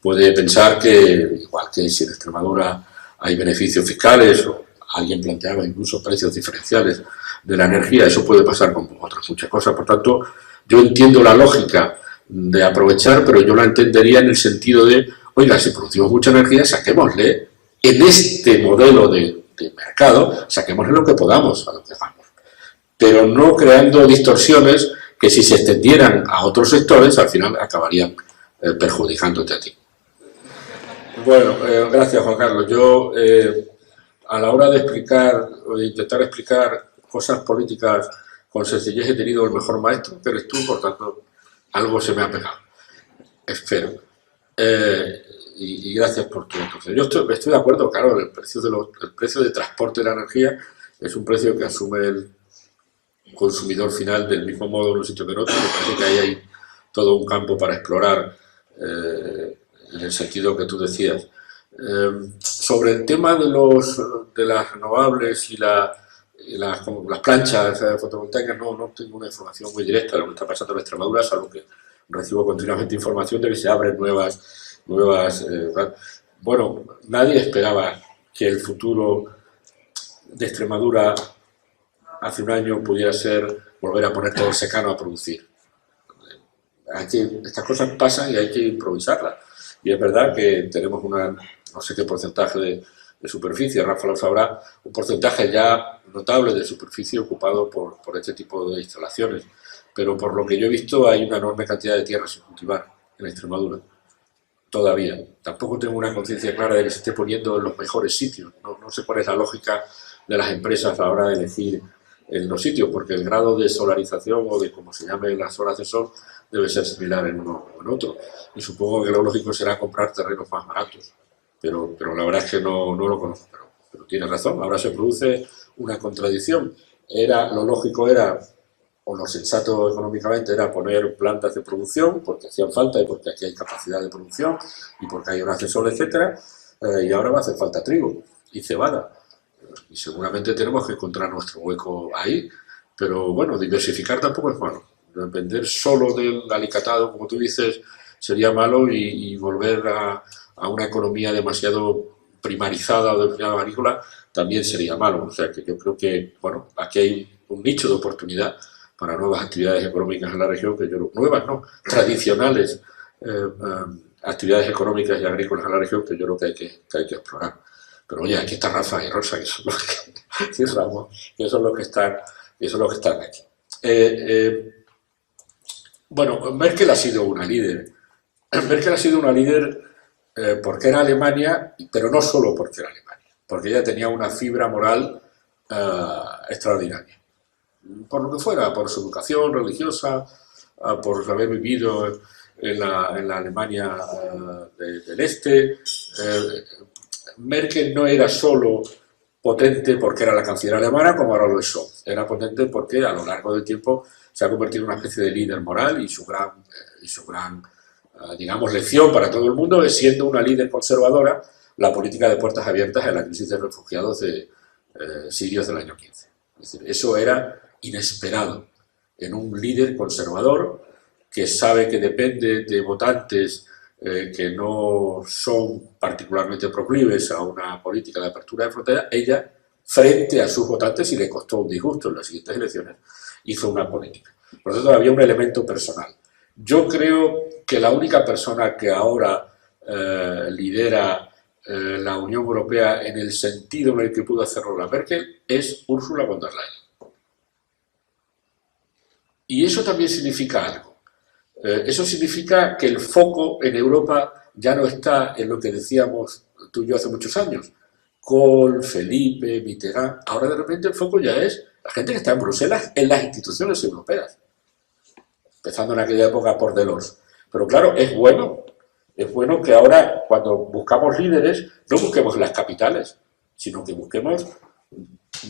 puede pensar que, igual que si en Extremadura hay beneficios fiscales o alguien planteaba incluso precios diferenciales de la energía, eso puede pasar con otras muchas cosas. Por tanto, yo entiendo la lógica de aprovechar, pero yo la entendería en el sentido de, oiga, si producimos mucha energía, saquémosle en este modelo de mercado, saquémosle lo que podamos a lo que hagamos. Pero no creando distorsiones que si se extendieran a otros sectores, al final acabarían perjudicándote a ti. Bueno, gracias Juan Carlos. Yo, a la hora de explicar o de intentar explicar cosas políticas con sencillez he tenido el mejor maestro, que eres tú, por tanto, algo se me ha pegado. Espero. Y gracias por tu entonces. Yo estoy de acuerdo, claro, el precio de transporte de la energía es un precio que asume el consumidor final del mismo modo en un sitio que en otro. Me parece que ahí hay todo un campo para explorar en el sentido que tú decías. Sobre el tema de las renovables y las planchas fotovoltaicas, no tengo una información muy directa de lo que está pasando en Extremadura, salvo que recibo continuamente información de que se abren nuevas bueno, nadie esperaba que el futuro de Extremadura hace un año pudiera ser volver a poner todo el secano a producir. Estas cosas pasan y hay que improvisarlas. Y es verdad que tenemos no sé qué porcentaje de superficie, Rafa lo sabrá, un porcentaje ya notable de superficie ocupado por este tipo de instalaciones. Pero por lo que yo he visto hay una enorme cantidad de tierra sin cultivar en Extremadura. Todavía. Tampoco tengo una conciencia clara de que se esté poniendo en los mejores sitios. No sé cuál es la lógica de las empresas a la hora de elegir en los sitios, porque el grado de solarización o de como se llame las horas de sol debe ser similar en uno o en otro. Y supongo que lo lógico será comprar terrenos más baratos. Pero la verdad es que no lo conozco. Pero tienes razón, ahora se produce una contradicción. Lo lógico era, o lo sensato económicamente era poner plantas de producción porque hacían falta y porque aquí hay capacidad de producción y porque hay horas de sol, etcétera, y ahora va a hacer falta trigo y cebada. Y seguramente tenemos que encontrar nuestro hueco ahí, pero bueno, diversificar tampoco es malo. Depender solo del alicatado, como tú dices, sería malo y volver a una economía demasiado primarizada o de agrícola también sería malo. O sea que yo creo que, bueno, aquí hay un nicho de oportunidad para nuevas actividades económicas en la región, tradicionales actividades económicas y agrícolas en la región que yo creo que hay que explorar. Pero oye, aquí está Rafa y Rosa, que son los que están aquí. Bueno, Merkel ha sido una líder. Merkel ha sido una líder porque era Alemania, pero no solo porque era Alemania, porque ella tenía una fibra moral extraordinaria. Por lo que fuera, por su educación religiosa, por haber vivido en la Alemania del Este. Merkel no era solo potente porque era la canciller alemana, como ahora lo es Scholz. Era potente porque a lo largo del tiempo se ha convertido en una especie de líder moral y su gran digamos, lección para todo el mundo es, siendo una líder conservadora, la política de puertas abiertas en la crisis de refugiados sirios del año 15. Es decir, eso era inesperado en un líder conservador que sabe que depende de votantes que no son particularmente proclives a una política de apertura de fronteras. Ella, frente a sus votantes, y le costó un disgusto en las siguientes elecciones, hizo una política. Por lo tanto, había un elemento personal. Yo creo que la única persona que ahora lidera la Unión Europea en el sentido en el que pudo hacerlo la Merkel es Ursula von der Leyen. Y eso también significa algo. Eso significa que el foco en Europa ya no está en lo que decíamos tú y yo hace muchos años. Kohl, Felipe, Mitterrand. Ahora de repente el foco ya es la gente que está en Bruselas, en las instituciones europeas. Empezando en aquella época por Delors. Pero claro, es bueno que ahora cuando buscamos líderes no busquemos en las capitales, sino que busquemos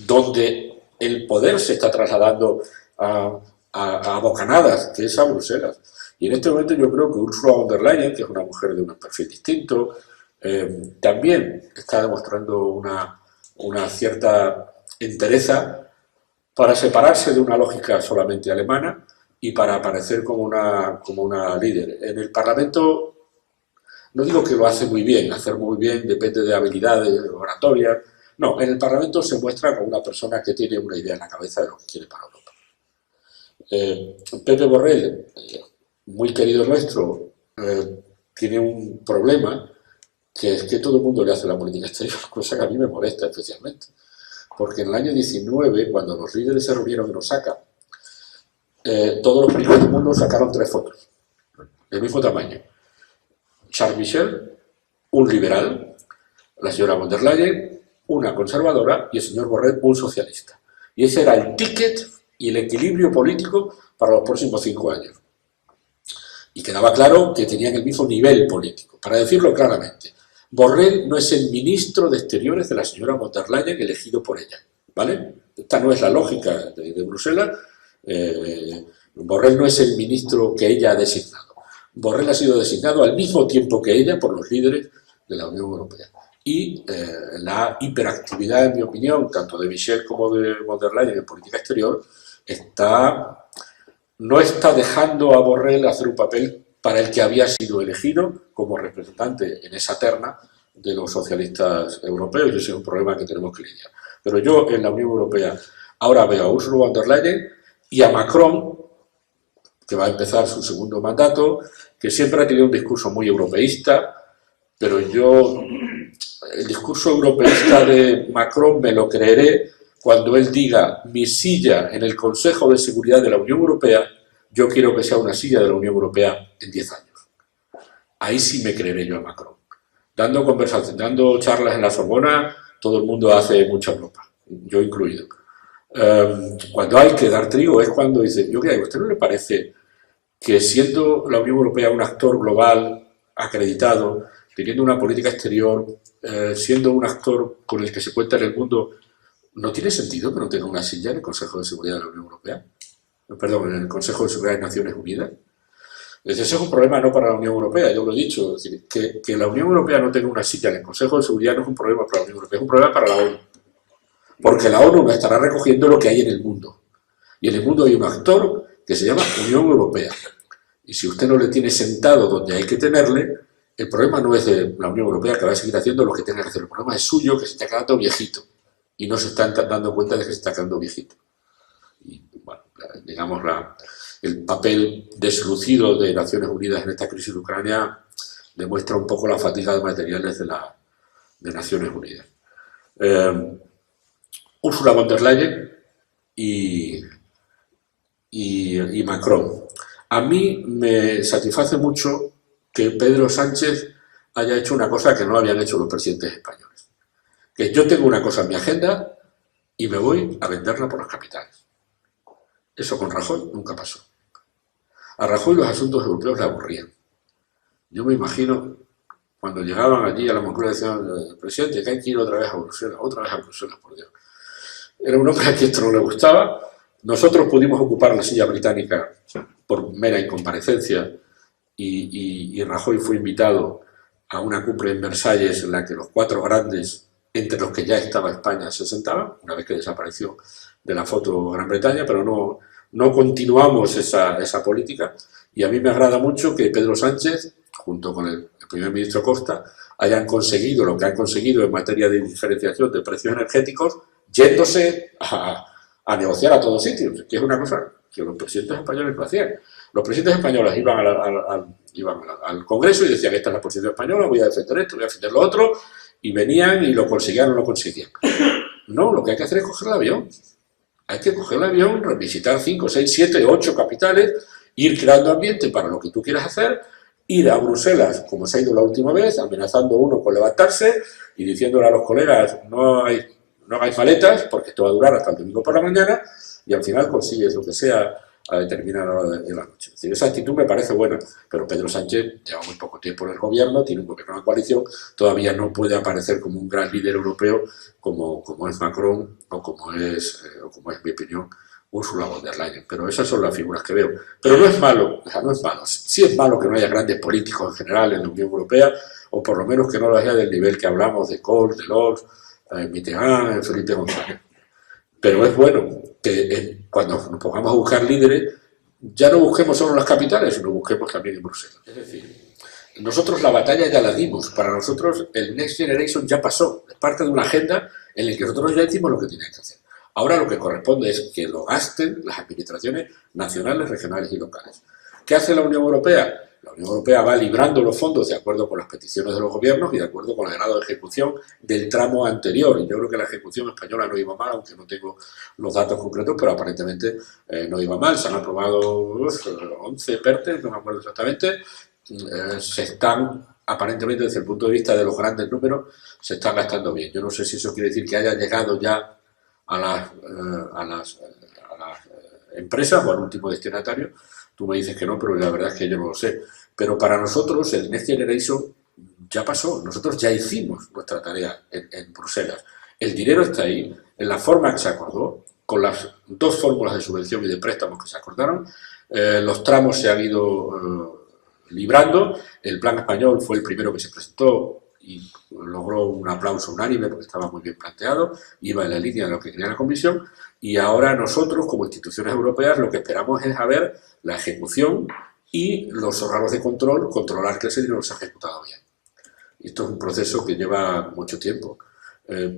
donde el poder se está trasladando a bocanadas, que es a Bruselas. Y en este momento yo creo que Ursula von der Leyen, que es una mujer de un perfil distinto, también está demostrando una cierta entereza para separarse de una lógica solamente alemana y para aparecer como una líder. En el Parlamento, no digo que lo hace muy bien, hacer muy bien depende de habilidades oratorias. No, en el Parlamento se muestra como una persona que tiene una idea en la cabeza de lo que quiere para Europa. Pepe Borrell, muy querido nuestro, tiene un problema, que es que todo el mundo le hace la política exterior, cosa que a mí me molesta especialmente. Porque en el año 19, cuando los líderes se reunieron en Osaka, todos los países del mundo sacaron 3 fotos, del mismo tamaño. Charles Michel, un liberal, la señora von der Leyen, una conservadora, y el señor Borrell, un socialista. Y ese era el ticket y el equilibrio político para los próximos 5 años. Y quedaba claro que tenían el mismo nivel político. Para decirlo claramente, Borrell no es el ministro de Exteriores de la señora von der Leyen elegido por ella, ¿vale? Esta no es la lógica de Bruselas. Borrell no es el ministro que ella ha designado. Borrell ha sido designado al mismo tiempo que ella por los líderes de la Unión Europea. Y la hiperactividad, en mi opinión, tanto de Michel como de von der Leyen en política exterior, no está dejando a Borrell hacer un papel para el que había sido elegido como representante en esa terna de los socialistas europeos, y ese es un problema que tenemos que lidiar. Pero yo en la Unión Europea ahora veo a Ursula von der Leyen y a Macron, que va a empezar su segundo mandato, que siempre ha tenido un discurso muy europeísta, pero yo el discurso europeísta de Macron me lo creeré cuando él diga: mi silla en el Consejo de Seguridad de la Unión Europea, yo quiero que sea una silla de la Unión Europea en 10 años. Ahí sí me creeré yo a Macron. Dando conversaciones, dando charlas en la Sorbona, todo el mundo hace mucha Europa, yo incluido. Cuando hay que dar trigo es cuando dice: yo qué, ¿a usted no le parece que siendo la Unión Europea un actor global acreditado, teniendo una política exterior, siendo un actor con el que se cuenta en el mundo, no tiene sentido que no tenga una silla en el Consejo de Seguridad de la Unión Europea? Perdón, en el Consejo de Seguridad de Naciones Unidas. Ese es un problema no para la Unión Europea, yo lo he dicho. Es decir, que la Unión Europea no tenga una silla en el Consejo de Seguridad no es un problema para la Unión Europea, es un problema para la ONU. Porque la ONU no estará recogiendo lo que hay en el mundo. Y en el mundo hay un actor que se llama Unión Europea. Y si usted no le tiene sentado donde hay que tenerle, el problema no es de la Unión Europea, que va a seguir haciendo lo que tenga que hacer. El problema es suyo, que se está quedando viejito. Y no se están dando cuenta de que se está quedando viejito. Y, bueno, digamos, el papel deslucido de Naciones Unidas en esta crisis de Ucrania demuestra un poco la fatiga de materiales de Naciones Unidas. Ursula von der Leyen y Macron. A mí me satisface mucho que Pedro Sánchez haya hecho una cosa que no habían hecho los presidentes españoles. Que yo tengo una cosa en mi agenda y me voy a venderla por las capitales. Eso con Rajoy nunca pasó. A Rajoy los asuntos europeos le aburrían. Yo me imagino cuando llegaban allí a la Moncloa y decían: presidente, que hay que ir otra vez a Bruselas, por Dios. Era un hombre a quien esto no le gustaba. Nosotros pudimos ocupar la silla británica por mera incomparecencia y Rajoy fue invitado a una cumbre en Versalles en la que los 4 grandes, entre los que ya estaba España, se sentaban, una vez que desapareció de la foto Gran Bretaña, pero no continuamos esa política. Y a mí me agrada mucho que Pedro Sánchez, junto con el primer ministro Costa, hayan conseguido lo que han conseguido en materia de diferenciación de precios energéticos, yéndose a negociar a todos sitios, que es una cosa que los presidentes españoles lo hacían. Los presidentes españoles iban al Congreso y decían, esta es la posición española, voy a defender esto, voy a defender lo otro, y venían y lo conseguían o no lo conseguían. No, lo que hay que hacer es coger el avión. Hay que coger el avión, revisitar 5, 6, 7, 8 capitales, ir creando ambiente para lo que tú quieras hacer, ir a Bruselas, como se ha ido la última vez, amenazando uno con levantarse y diciéndole a los colegas, no hagáis maletas, porque esto va a durar hasta el domingo por la mañana, y al final consigues lo que sea a determinada hora de la noche. Es decir, esa actitud me parece buena, pero Pedro Sánchez lleva muy poco tiempo en el gobierno, tiene un gobierno de coalición, todavía no puede aparecer como un gran líder europeo como es Macron o como es, en mi opinión, Ursula von der Leyen. Pero esas son las figuras que veo. Pero no es malo, o sea, no es malo. Sí es malo que no haya grandes políticos en general en la Unión Europea, o por lo menos que no lo haya del nivel que hablamos de Kohl, Delors, Mitterrand, Felipe González. Pero es bueno que cuando nos pongamos a buscar líderes, ya no busquemos solo en las capitales, sino busquemos también en Bruselas. Es decir, nosotros la batalla ya la dimos. Para nosotros el Next Generation ya pasó. Es parte de una agenda en la que nosotros ya hicimos lo que teníamos que hacer. Ahora lo que corresponde es que lo gasten las administraciones nacionales, regionales y locales. ¿Qué hace la Unión Europea? La Unión Europea va librando los fondos de acuerdo con las peticiones de los gobiernos y de acuerdo con el grado de ejecución del tramo anterior. Y yo creo que la ejecución española no iba mal, aunque no tengo los datos concretos, pero aparentemente no iba mal. Se han aprobado 11 PERTEs, no me acuerdo exactamente. Se están, aparentemente desde el punto de vista de los grandes números, se están gastando bien. Yo no sé si eso quiere decir que haya llegado ya a las empresas o al último destinatario. Tú me dices que no, pero la verdad es que yo no lo sé. Pero para nosotros el Next Generation ya pasó. Nosotros ya hicimos nuestra tarea en Bruselas. El dinero está ahí, en la forma que se acordó, con las 2 fórmulas de subvención y de préstamos que se acordaron. Los tramos se han ido librando. El plan español fue el primero que se presentó y logró un aplauso unánime porque estaba muy bien planteado, iba en la línea de lo que quería la Comisión, y ahora nosotros, como instituciones europeas, lo que esperamos es a ver la ejecución y los órganos de control, controlar que ese dinero se ha ejecutado bien. Esto es un proceso que lleva mucho tiempo,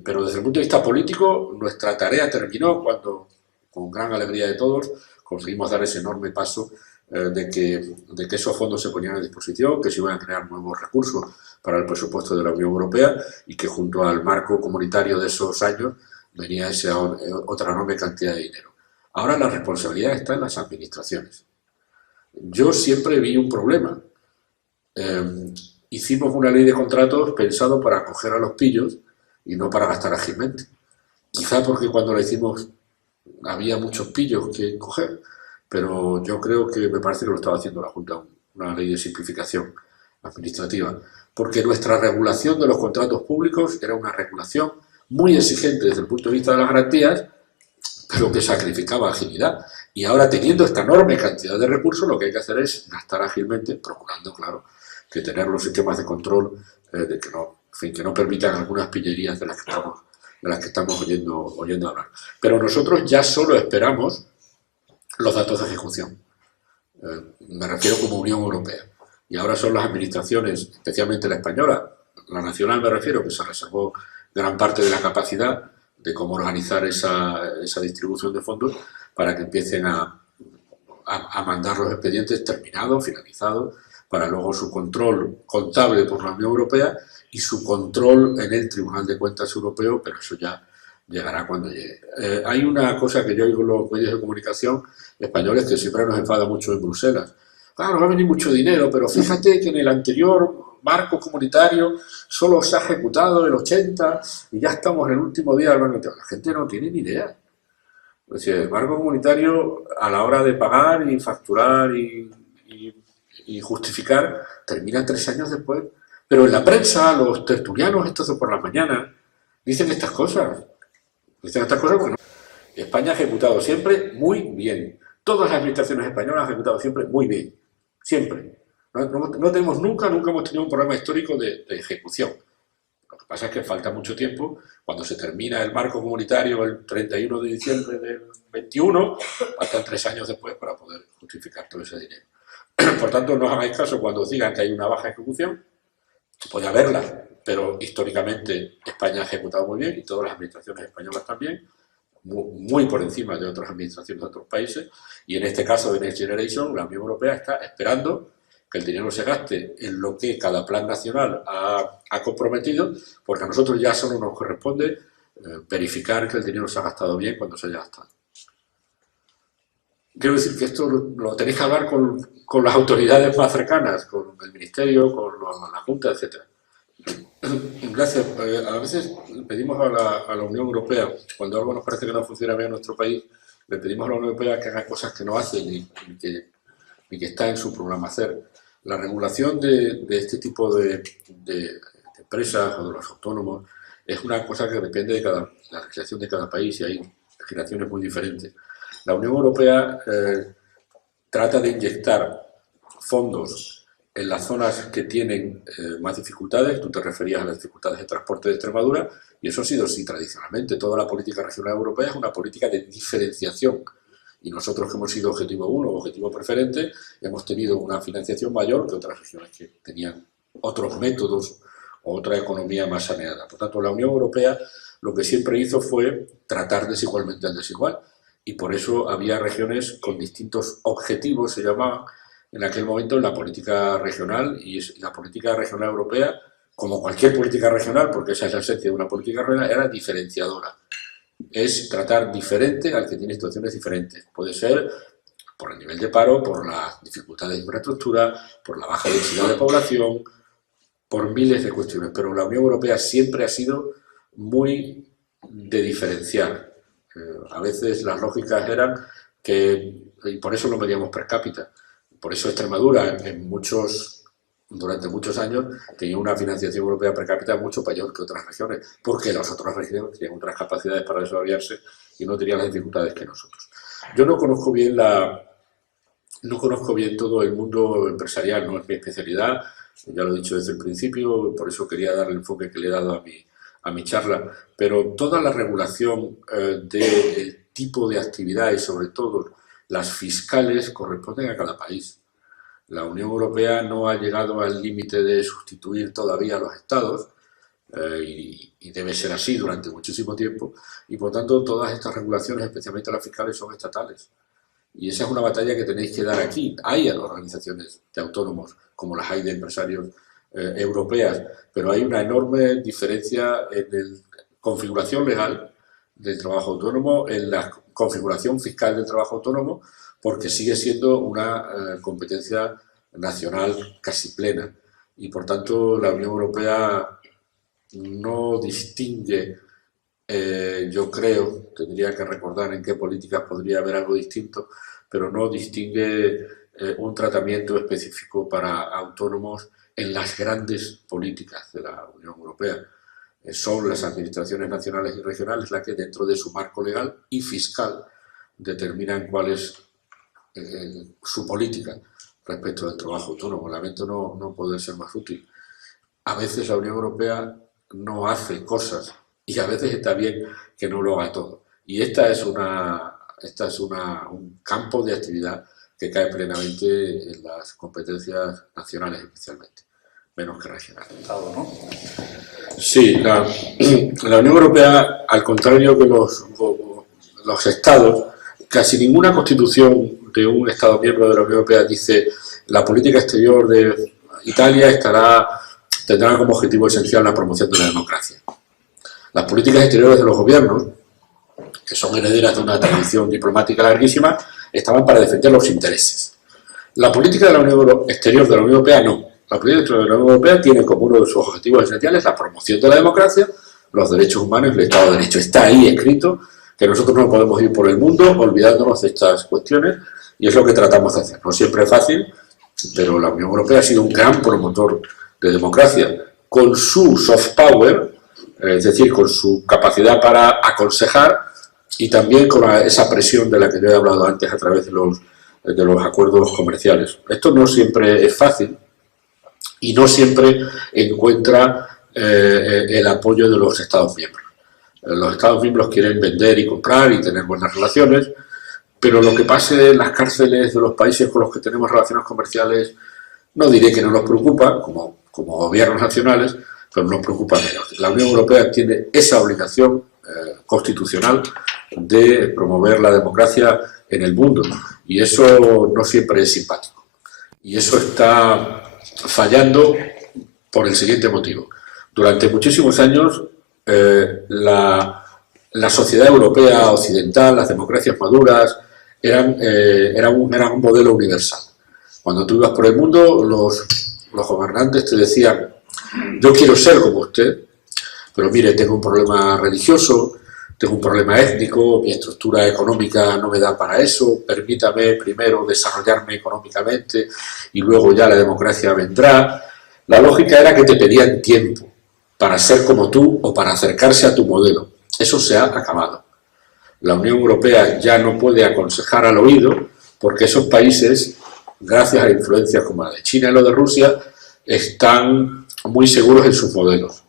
pero desde el punto de vista político, nuestra tarea terminó cuando, con gran alegría de todos, conseguimos dar ese enorme paso de que esos fondos se ponían a disposición, que se iban a crear nuevos recursos para el presupuesto de la Unión Europea y que junto al marco comunitario de esos años venía esa otra enorme cantidad de dinero. Ahora la responsabilidad está en las administraciones. Yo siempre vi un problema. Hicimos una ley de contratos pensado para acoger a los pillos y no para gastar ágilmente. Quizá porque cuando la hicimos había muchos pillos que coger, pero yo creo que me parece que lo estaba haciendo la Junta, una ley de simplificación administrativa, porque nuestra regulación de los contratos públicos era una regulación muy exigente desde el punto de vista de las garantías, pero que sacrificaba agilidad. Y ahora, teniendo esta enorme cantidad de recursos, lo que hay que hacer es gastar ágilmente, procurando, claro, que tener los sistemas de control que no permitan algunas pillerías de las que estamos oyendo hablar. Pero nosotros ya solo esperamos los datos de ejecución. Me refiero como Unión Europea. Y ahora son las administraciones, especialmente la española, la nacional me refiero, que se reservó gran parte de la capacidad de cómo organizar esa distribución de fondos para que empiecen a mandar los expedientes terminados, finalizados, para luego su control contable por la Unión Europea y su control en el Tribunal de Cuentas Europeo, pero eso ya llegará cuando llegue. Hay una cosa que yo oigo en los medios de comunicación españoles que siempre nos enfada mucho en Bruselas. Claro, va a venir mucho dinero, pero fíjate que en el anterior marco comunitario solo se ha ejecutado el 80 y ya estamos en el último día del marco. La gente no tiene ni idea. Es decir, el marco comunitario, a la hora de pagar y facturar y justificar, termina 3 años después. Pero en la prensa, los tertulianos estos de por la mañana dicen estas cosas. Porque no. España ha ejecutado siempre muy bien. Todas las administraciones españolas han ejecutado siempre muy bien. Siempre. No tenemos nunca hemos tenido un problema histórico de ejecución. Lo que pasa es que falta mucho tiempo. Cuando se termina el marco comunitario el 31 de diciembre del 21, faltan 3 años después para poder justificar todo ese dinero. Por tanto, no os hagáis caso cuando os digan que hay una baja ejecución. Puede haberla, pero históricamente España ha ejecutado muy bien y todas las administraciones españolas también. muy por encima de otras administraciones de otros países, y en este caso de Next Generation, la Unión Europea está esperando que el dinero se gaste en lo que cada plan nacional ha comprometido, porque a nosotros ya solo nos corresponde verificar que el dinero se ha gastado bien cuando se haya gastado. Quiero decir que esto lo tenéis que hablar con las autoridades más cercanas, con el Ministerio, con la Junta, etc. Gracias. A veces pedimos a la Unión Europea, cuando algo nos parece que no funciona bien en nuestro país, le pedimos a la Unión Europea que haga cosas que no hace ni que está en su programa hacer. La regulación de este tipo de empresas o de los autónomos es una cosa que depende de la legislación de cada país y hay legislaciones muy diferentes. La Unión Europea trata de inyectar fondos en las zonas que tienen más dificultades. Tú te referías a las dificultades de transporte de Extremadura, y eso ha sido así tradicionalmente. Toda la política regional europea es una política de diferenciación, y nosotros, que hemos sido objetivo 1 o objetivo preferente, hemos tenido una financiación mayor que otras regiones que tenían otros métodos o otra economía más saneada. Por tanto, la Unión Europea lo que siempre hizo fue tratar desigualmente al desigual, y por eso había regiones con distintos objetivos, se llamaban en aquel momento, en la política regional, y la política regional europea, como cualquier política regional, porque esa es la esencia de una política regional, era diferenciadora. Es tratar diferente al que tiene situaciones diferentes. Puede ser por el nivel de paro, por las dificultades de infraestructura, por la baja densidad de población, por miles de cuestiones. Pero la Unión Europea siempre ha sido muy de diferenciar. A veces las lógicas eran que, y por eso lo medíamos per cápita, por eso Extremadura durante muchos años tenía una financiación europea per cápita mucho mayor que otras regiones, porque las otras regiones tenían otras capacidades para desarrollarse y no tenían las dificultades que nosotros. Yo no conozco bien todo el mundo empresarial, no es mi especialidad, ya lo he dicho desde el principio, por eso quería dar el enfoque que le he dado a mi charla, pero toda la regulación del tipo de actividad y sobre todo las fiscales corresponden a cada país. La Unión Europea no ha llegado al límite de sustituir todavía a los Estados y debe ser así durante muchísimo tiempo, y por tanto todas estas regulaciones, especialmente las fiscales, son estatales. Y esa es una batalla que tenéis que dar aquí. Hay organizaciones de autónomos, como las hay de empresarios europeas, pero hay una enorme diferencia en la configuración legal del trabajo autónomo, en la configuración fiscal del trabajo autónomo, porque sigue siendo una competencia nacional casi plena. Y por tanto la Unión Europea no distingue, yo creo, tendría que recordar en qué políticas podría haber algo distinto, pero no distingue un tratamiento específico para autónomos en las grandes políticas de la Unión Europea. Son las administraciones nacionales y regionales las que, dentro de su marco legal y fiscal, determinan cuál es su política respecto del trabajo autónomo. Lamento no poder ser más útil. A veces la Unión Europea no hace cosas y a veces está bien que no lo haga todo. Y esta es un campo de actividad que cae plenamente en las competencias nacionales especialmente, menos que regionales. ¿No? Sí, la Unión Europea, al contrario que los estados, casi ninguna constitución de un estado miembro de la Unión Europea dice la política exterior de Italia tendrá como objetivo esencial la promoción de la democracia. Las políticas exteriores de los gobiernos, que son herederas de una tradición diplomática larguísima, estaban para defender los intereses. La política de la Unión exterior de la Unión Europea no. La política exterior de la Unión Europea tiene como uno de sus objetivos esenciales la promoción de la democracia, los derechos humanos y el Estado de Derecho. Está ahí escrito que nosotros no podemos ir por el mundo olvidándonos de estas cuestiones, y es lo que tratamos de hacer. No siempre es fácil, pero la Unión Europea ha sido un gran promotor de democracia, con su soft power, es decir, con su capacidad para aconsejar, y también con esa presión de la que yo he hablado antes a través de los acuerdos comerciales. Esto no siempre es fácil y no siempre encuentra el apoyo de los Estados miembros. Los Estados miembros quieren vender y comprar y tener buenas relaciones, pero lo que pase en las cárceles de los países con los que tenemos relaciones comerciales, no diré que no nos preocupa, como gobiernos nacionales, pero nos preocupa menos. La Unión Europea tiene esa obligación constitucional de promover la democracia en el mundo, y eso no siempre es simpático. Y eso está fallando por el siguiente motivo. Durante muchísimos años la sociedad europea occidental, las democracias maduras, eran un modelo universal. Cuando tú ibas por el mundo, los gobernantes te decían: yo quiero ser como usted, pero mire, tengo un problema religioso, tengo un problema étnico, mi estructura económica no me da para eso, permítame primero desarrollarme económicamente y luego ya la democracia vendrá. La lógica era que te pedían tiempo para ser como tú o para acercarse a tu modelo. Eso se ha acabado. La Unión Europea ya no puede aconsejar al oído, porque esos países, gracias a influencias como la de China y lo de Rusia, están muy seguros en sus modelos.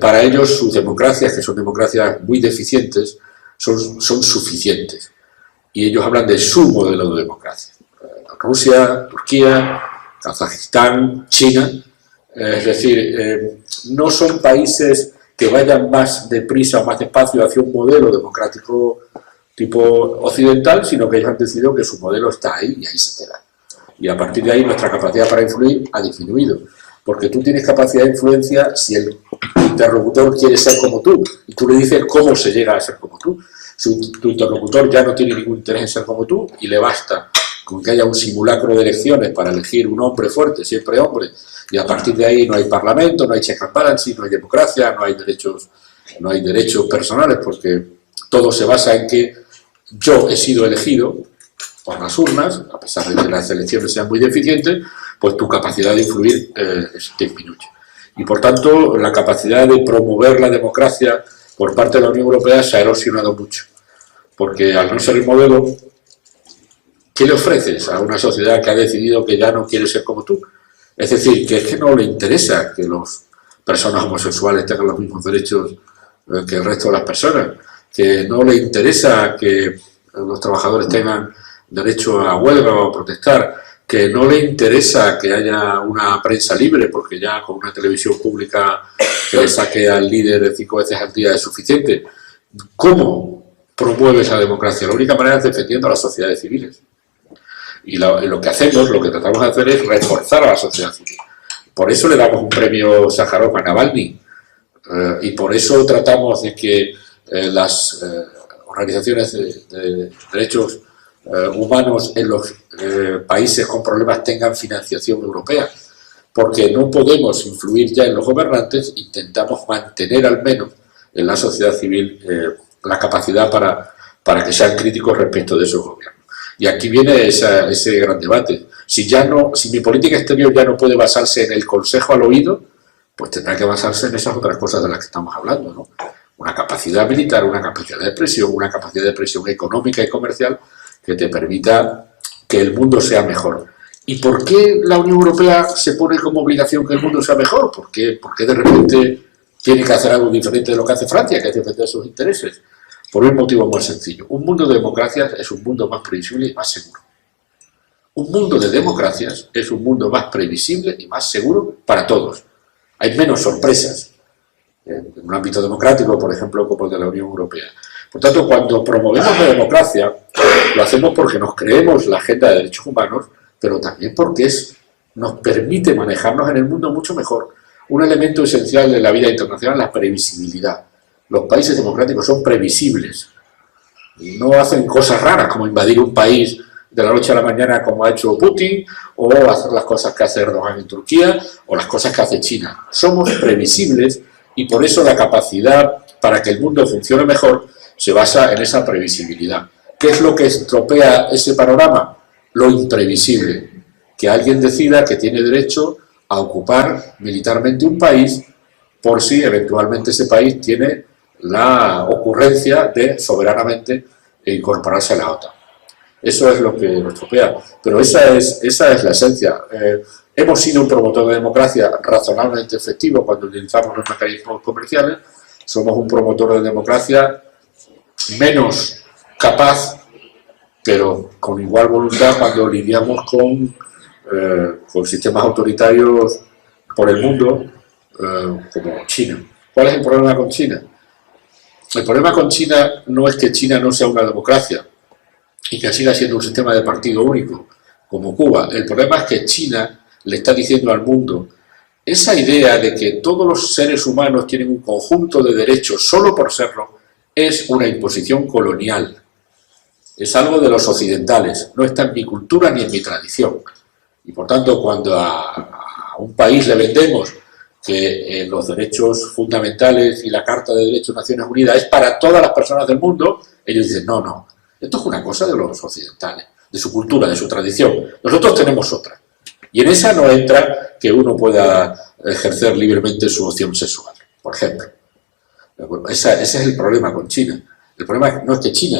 Para ellos sus democracias, que son democracias muy deficientes, son suficientes. Y ellos hablan de su modelo de democracia. Rusia, Turquía, Kazajistán, China. Es decir, no son países que vayan más deprisa o más despacio hacia un modelo democrático tipo occidental, sino que ellos han decidido que su modelo está ahí y ahí se queda. Y a partir de ahí nuestra capacidad para influir ha disminuido. Porque tú tienes capacidad de influencia si el interlocutor quiere ser como tú y tú le dices cómo se llega a ser como tú. Si tu interlocutor ya no tiene ningún interés en ser como tú y le basta con que haya un simulacro de elecciones para elegir un hombre fuerte, siempre hombre, y a partir de ahí no hay parlamento, no hay check and balance, no hay democracia, no hay derechos personales, porque todo se basa en que yo he sido elegido por las urnas, a pesar de que las elecciones sean muy deficientes, pues tu capacidad de influir disminuye. Y por tanto, la capacidad de promover la democracia por parte de la Unión Europea se ha erosionado mucho. Porque al no ser el modelo, ¿qué le ofreces a una sociedad que ha decidido que ya no quiere ser como tú? Es decir, que es que no le interesa que las personas homosexuales tengan los mismos derechos que el resto de las personas, que no le interesa que los trabajadores tengan derecho a huelga o a protestar, que no le interesa que haya una prensa libre, porque ya con una televisión pública que le saque al líder 5 veces al día es suficiente. ¿Cómo promueves la democracia? La única manera es defendiendo a las sociedades civiles. Y lo que hacemos, lo que tratamos de hacer es reforzar a la sociedad civil. Por eso le damos un premio Sájarov a Navalny, y por eso tratamos de que las organizaciones de derechos humanos en los países con problemas tengan financiación europea, porque no podemos influir ya en los gobernantes, intentamos mantener al menos en la sociedad civil la capacidad para que sean críticos respecto de esos gobiernos. Y aquí viene ese gran debate. Si mi política exterior ya no puede basarse en el consejo al oído, pues tendrá que basarse en esas otras cosas de las que estamos hablando, ¿no? Una capacidad militar, una capacidad de presión, una capacidad de presión económica y comercial que te permita que el mundo sea mejor. ¿Y por qué la Unión Europea se pone como obligación que el mundo sea mejor? ¿Por qué de repente tiene que hacer algo diferente de lo que hace Francia, que es defender sus intereses? Por un motivo muy sencillo. Un mundo de democracias es un mundo más previsible y más seguro. Un mundo de democracias es un mundo más previsible y más seguro para todos. Hay menos sorpresas en un ámbito democrático, por ejemplo, como el de la Unión Europea. Por tanto, cuando promovemos la democracia, lo hacemos porque nos creemos la agenda de derechos humanos, pero también porque nos permite manejarnos en el mundo mucho mejor. Un elemento esencial de la vida internacional es la previsibilidad. Los países democráticos son previsibles. No hacen cosas raras como invadir un país de la noche a la mañana como ha hecho Putin, o hacer las cosas que hace Erdogan en Turquía, o las cosas que hace China. Somos previsibles y por eso la capacidad para que el mundo funcione mejor se basa en esa previsibilidad. ¿Qué es lo que estropea ese panorama? Lo imprevisible. Que alguien decida que tiene derecho a ocupar militarmente un país por si eventualmente ese país tiene la ocurrencia de soberanamente incorporarse a la OTAN. Eso es lo que lo estropea. Pero esa es la esencia. Hemos sido un promotor de democracia razonablemente efectivo cuando utilizamos los mecanismos comerciales. Somos un promotor de democracia menos capaz, pero con igual voluntad cuando lidiamos con sistemas autoritarios por el mundo, como China. ¿Cuál es el problema con China? El problema con China no es que China no sea una democracia y que siga siendo un sistema de partido único, como Cuba. El problema es que China le está diciendo al mundo esa idea de que todos los seres humanos tienen un conjunto de derechos solo por serlo es una imposición colonial. Es algo de los occidentales, no está en mi cultura ni en mi tradición. Y por tanto, cuando a un país le vendemos que los derechos fundamentales y la Carta de Derechos de Naciones Unidas es para todas las personas del mundo, ellos dicen, no, no, esto es una cosa de los occidentales, de su cultura, de su tradición. Nosotros tenemos otra. Y en esa no entra que uno pueda ejercer libremente su opción sexual, por ejemplo. Ese es el problema con China. El problema no es que China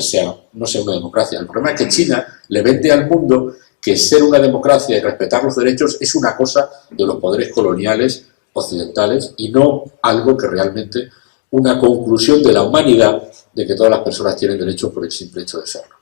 no sea una democracia, el problema es que China le vende al mundo que ser una democracia y respetar los derechos es una cosa de los poderes coloniales occidentales y no algo que realmente una conclusión de la humanidad de que todas las personas tienen derechos por el simple hecho de serlo.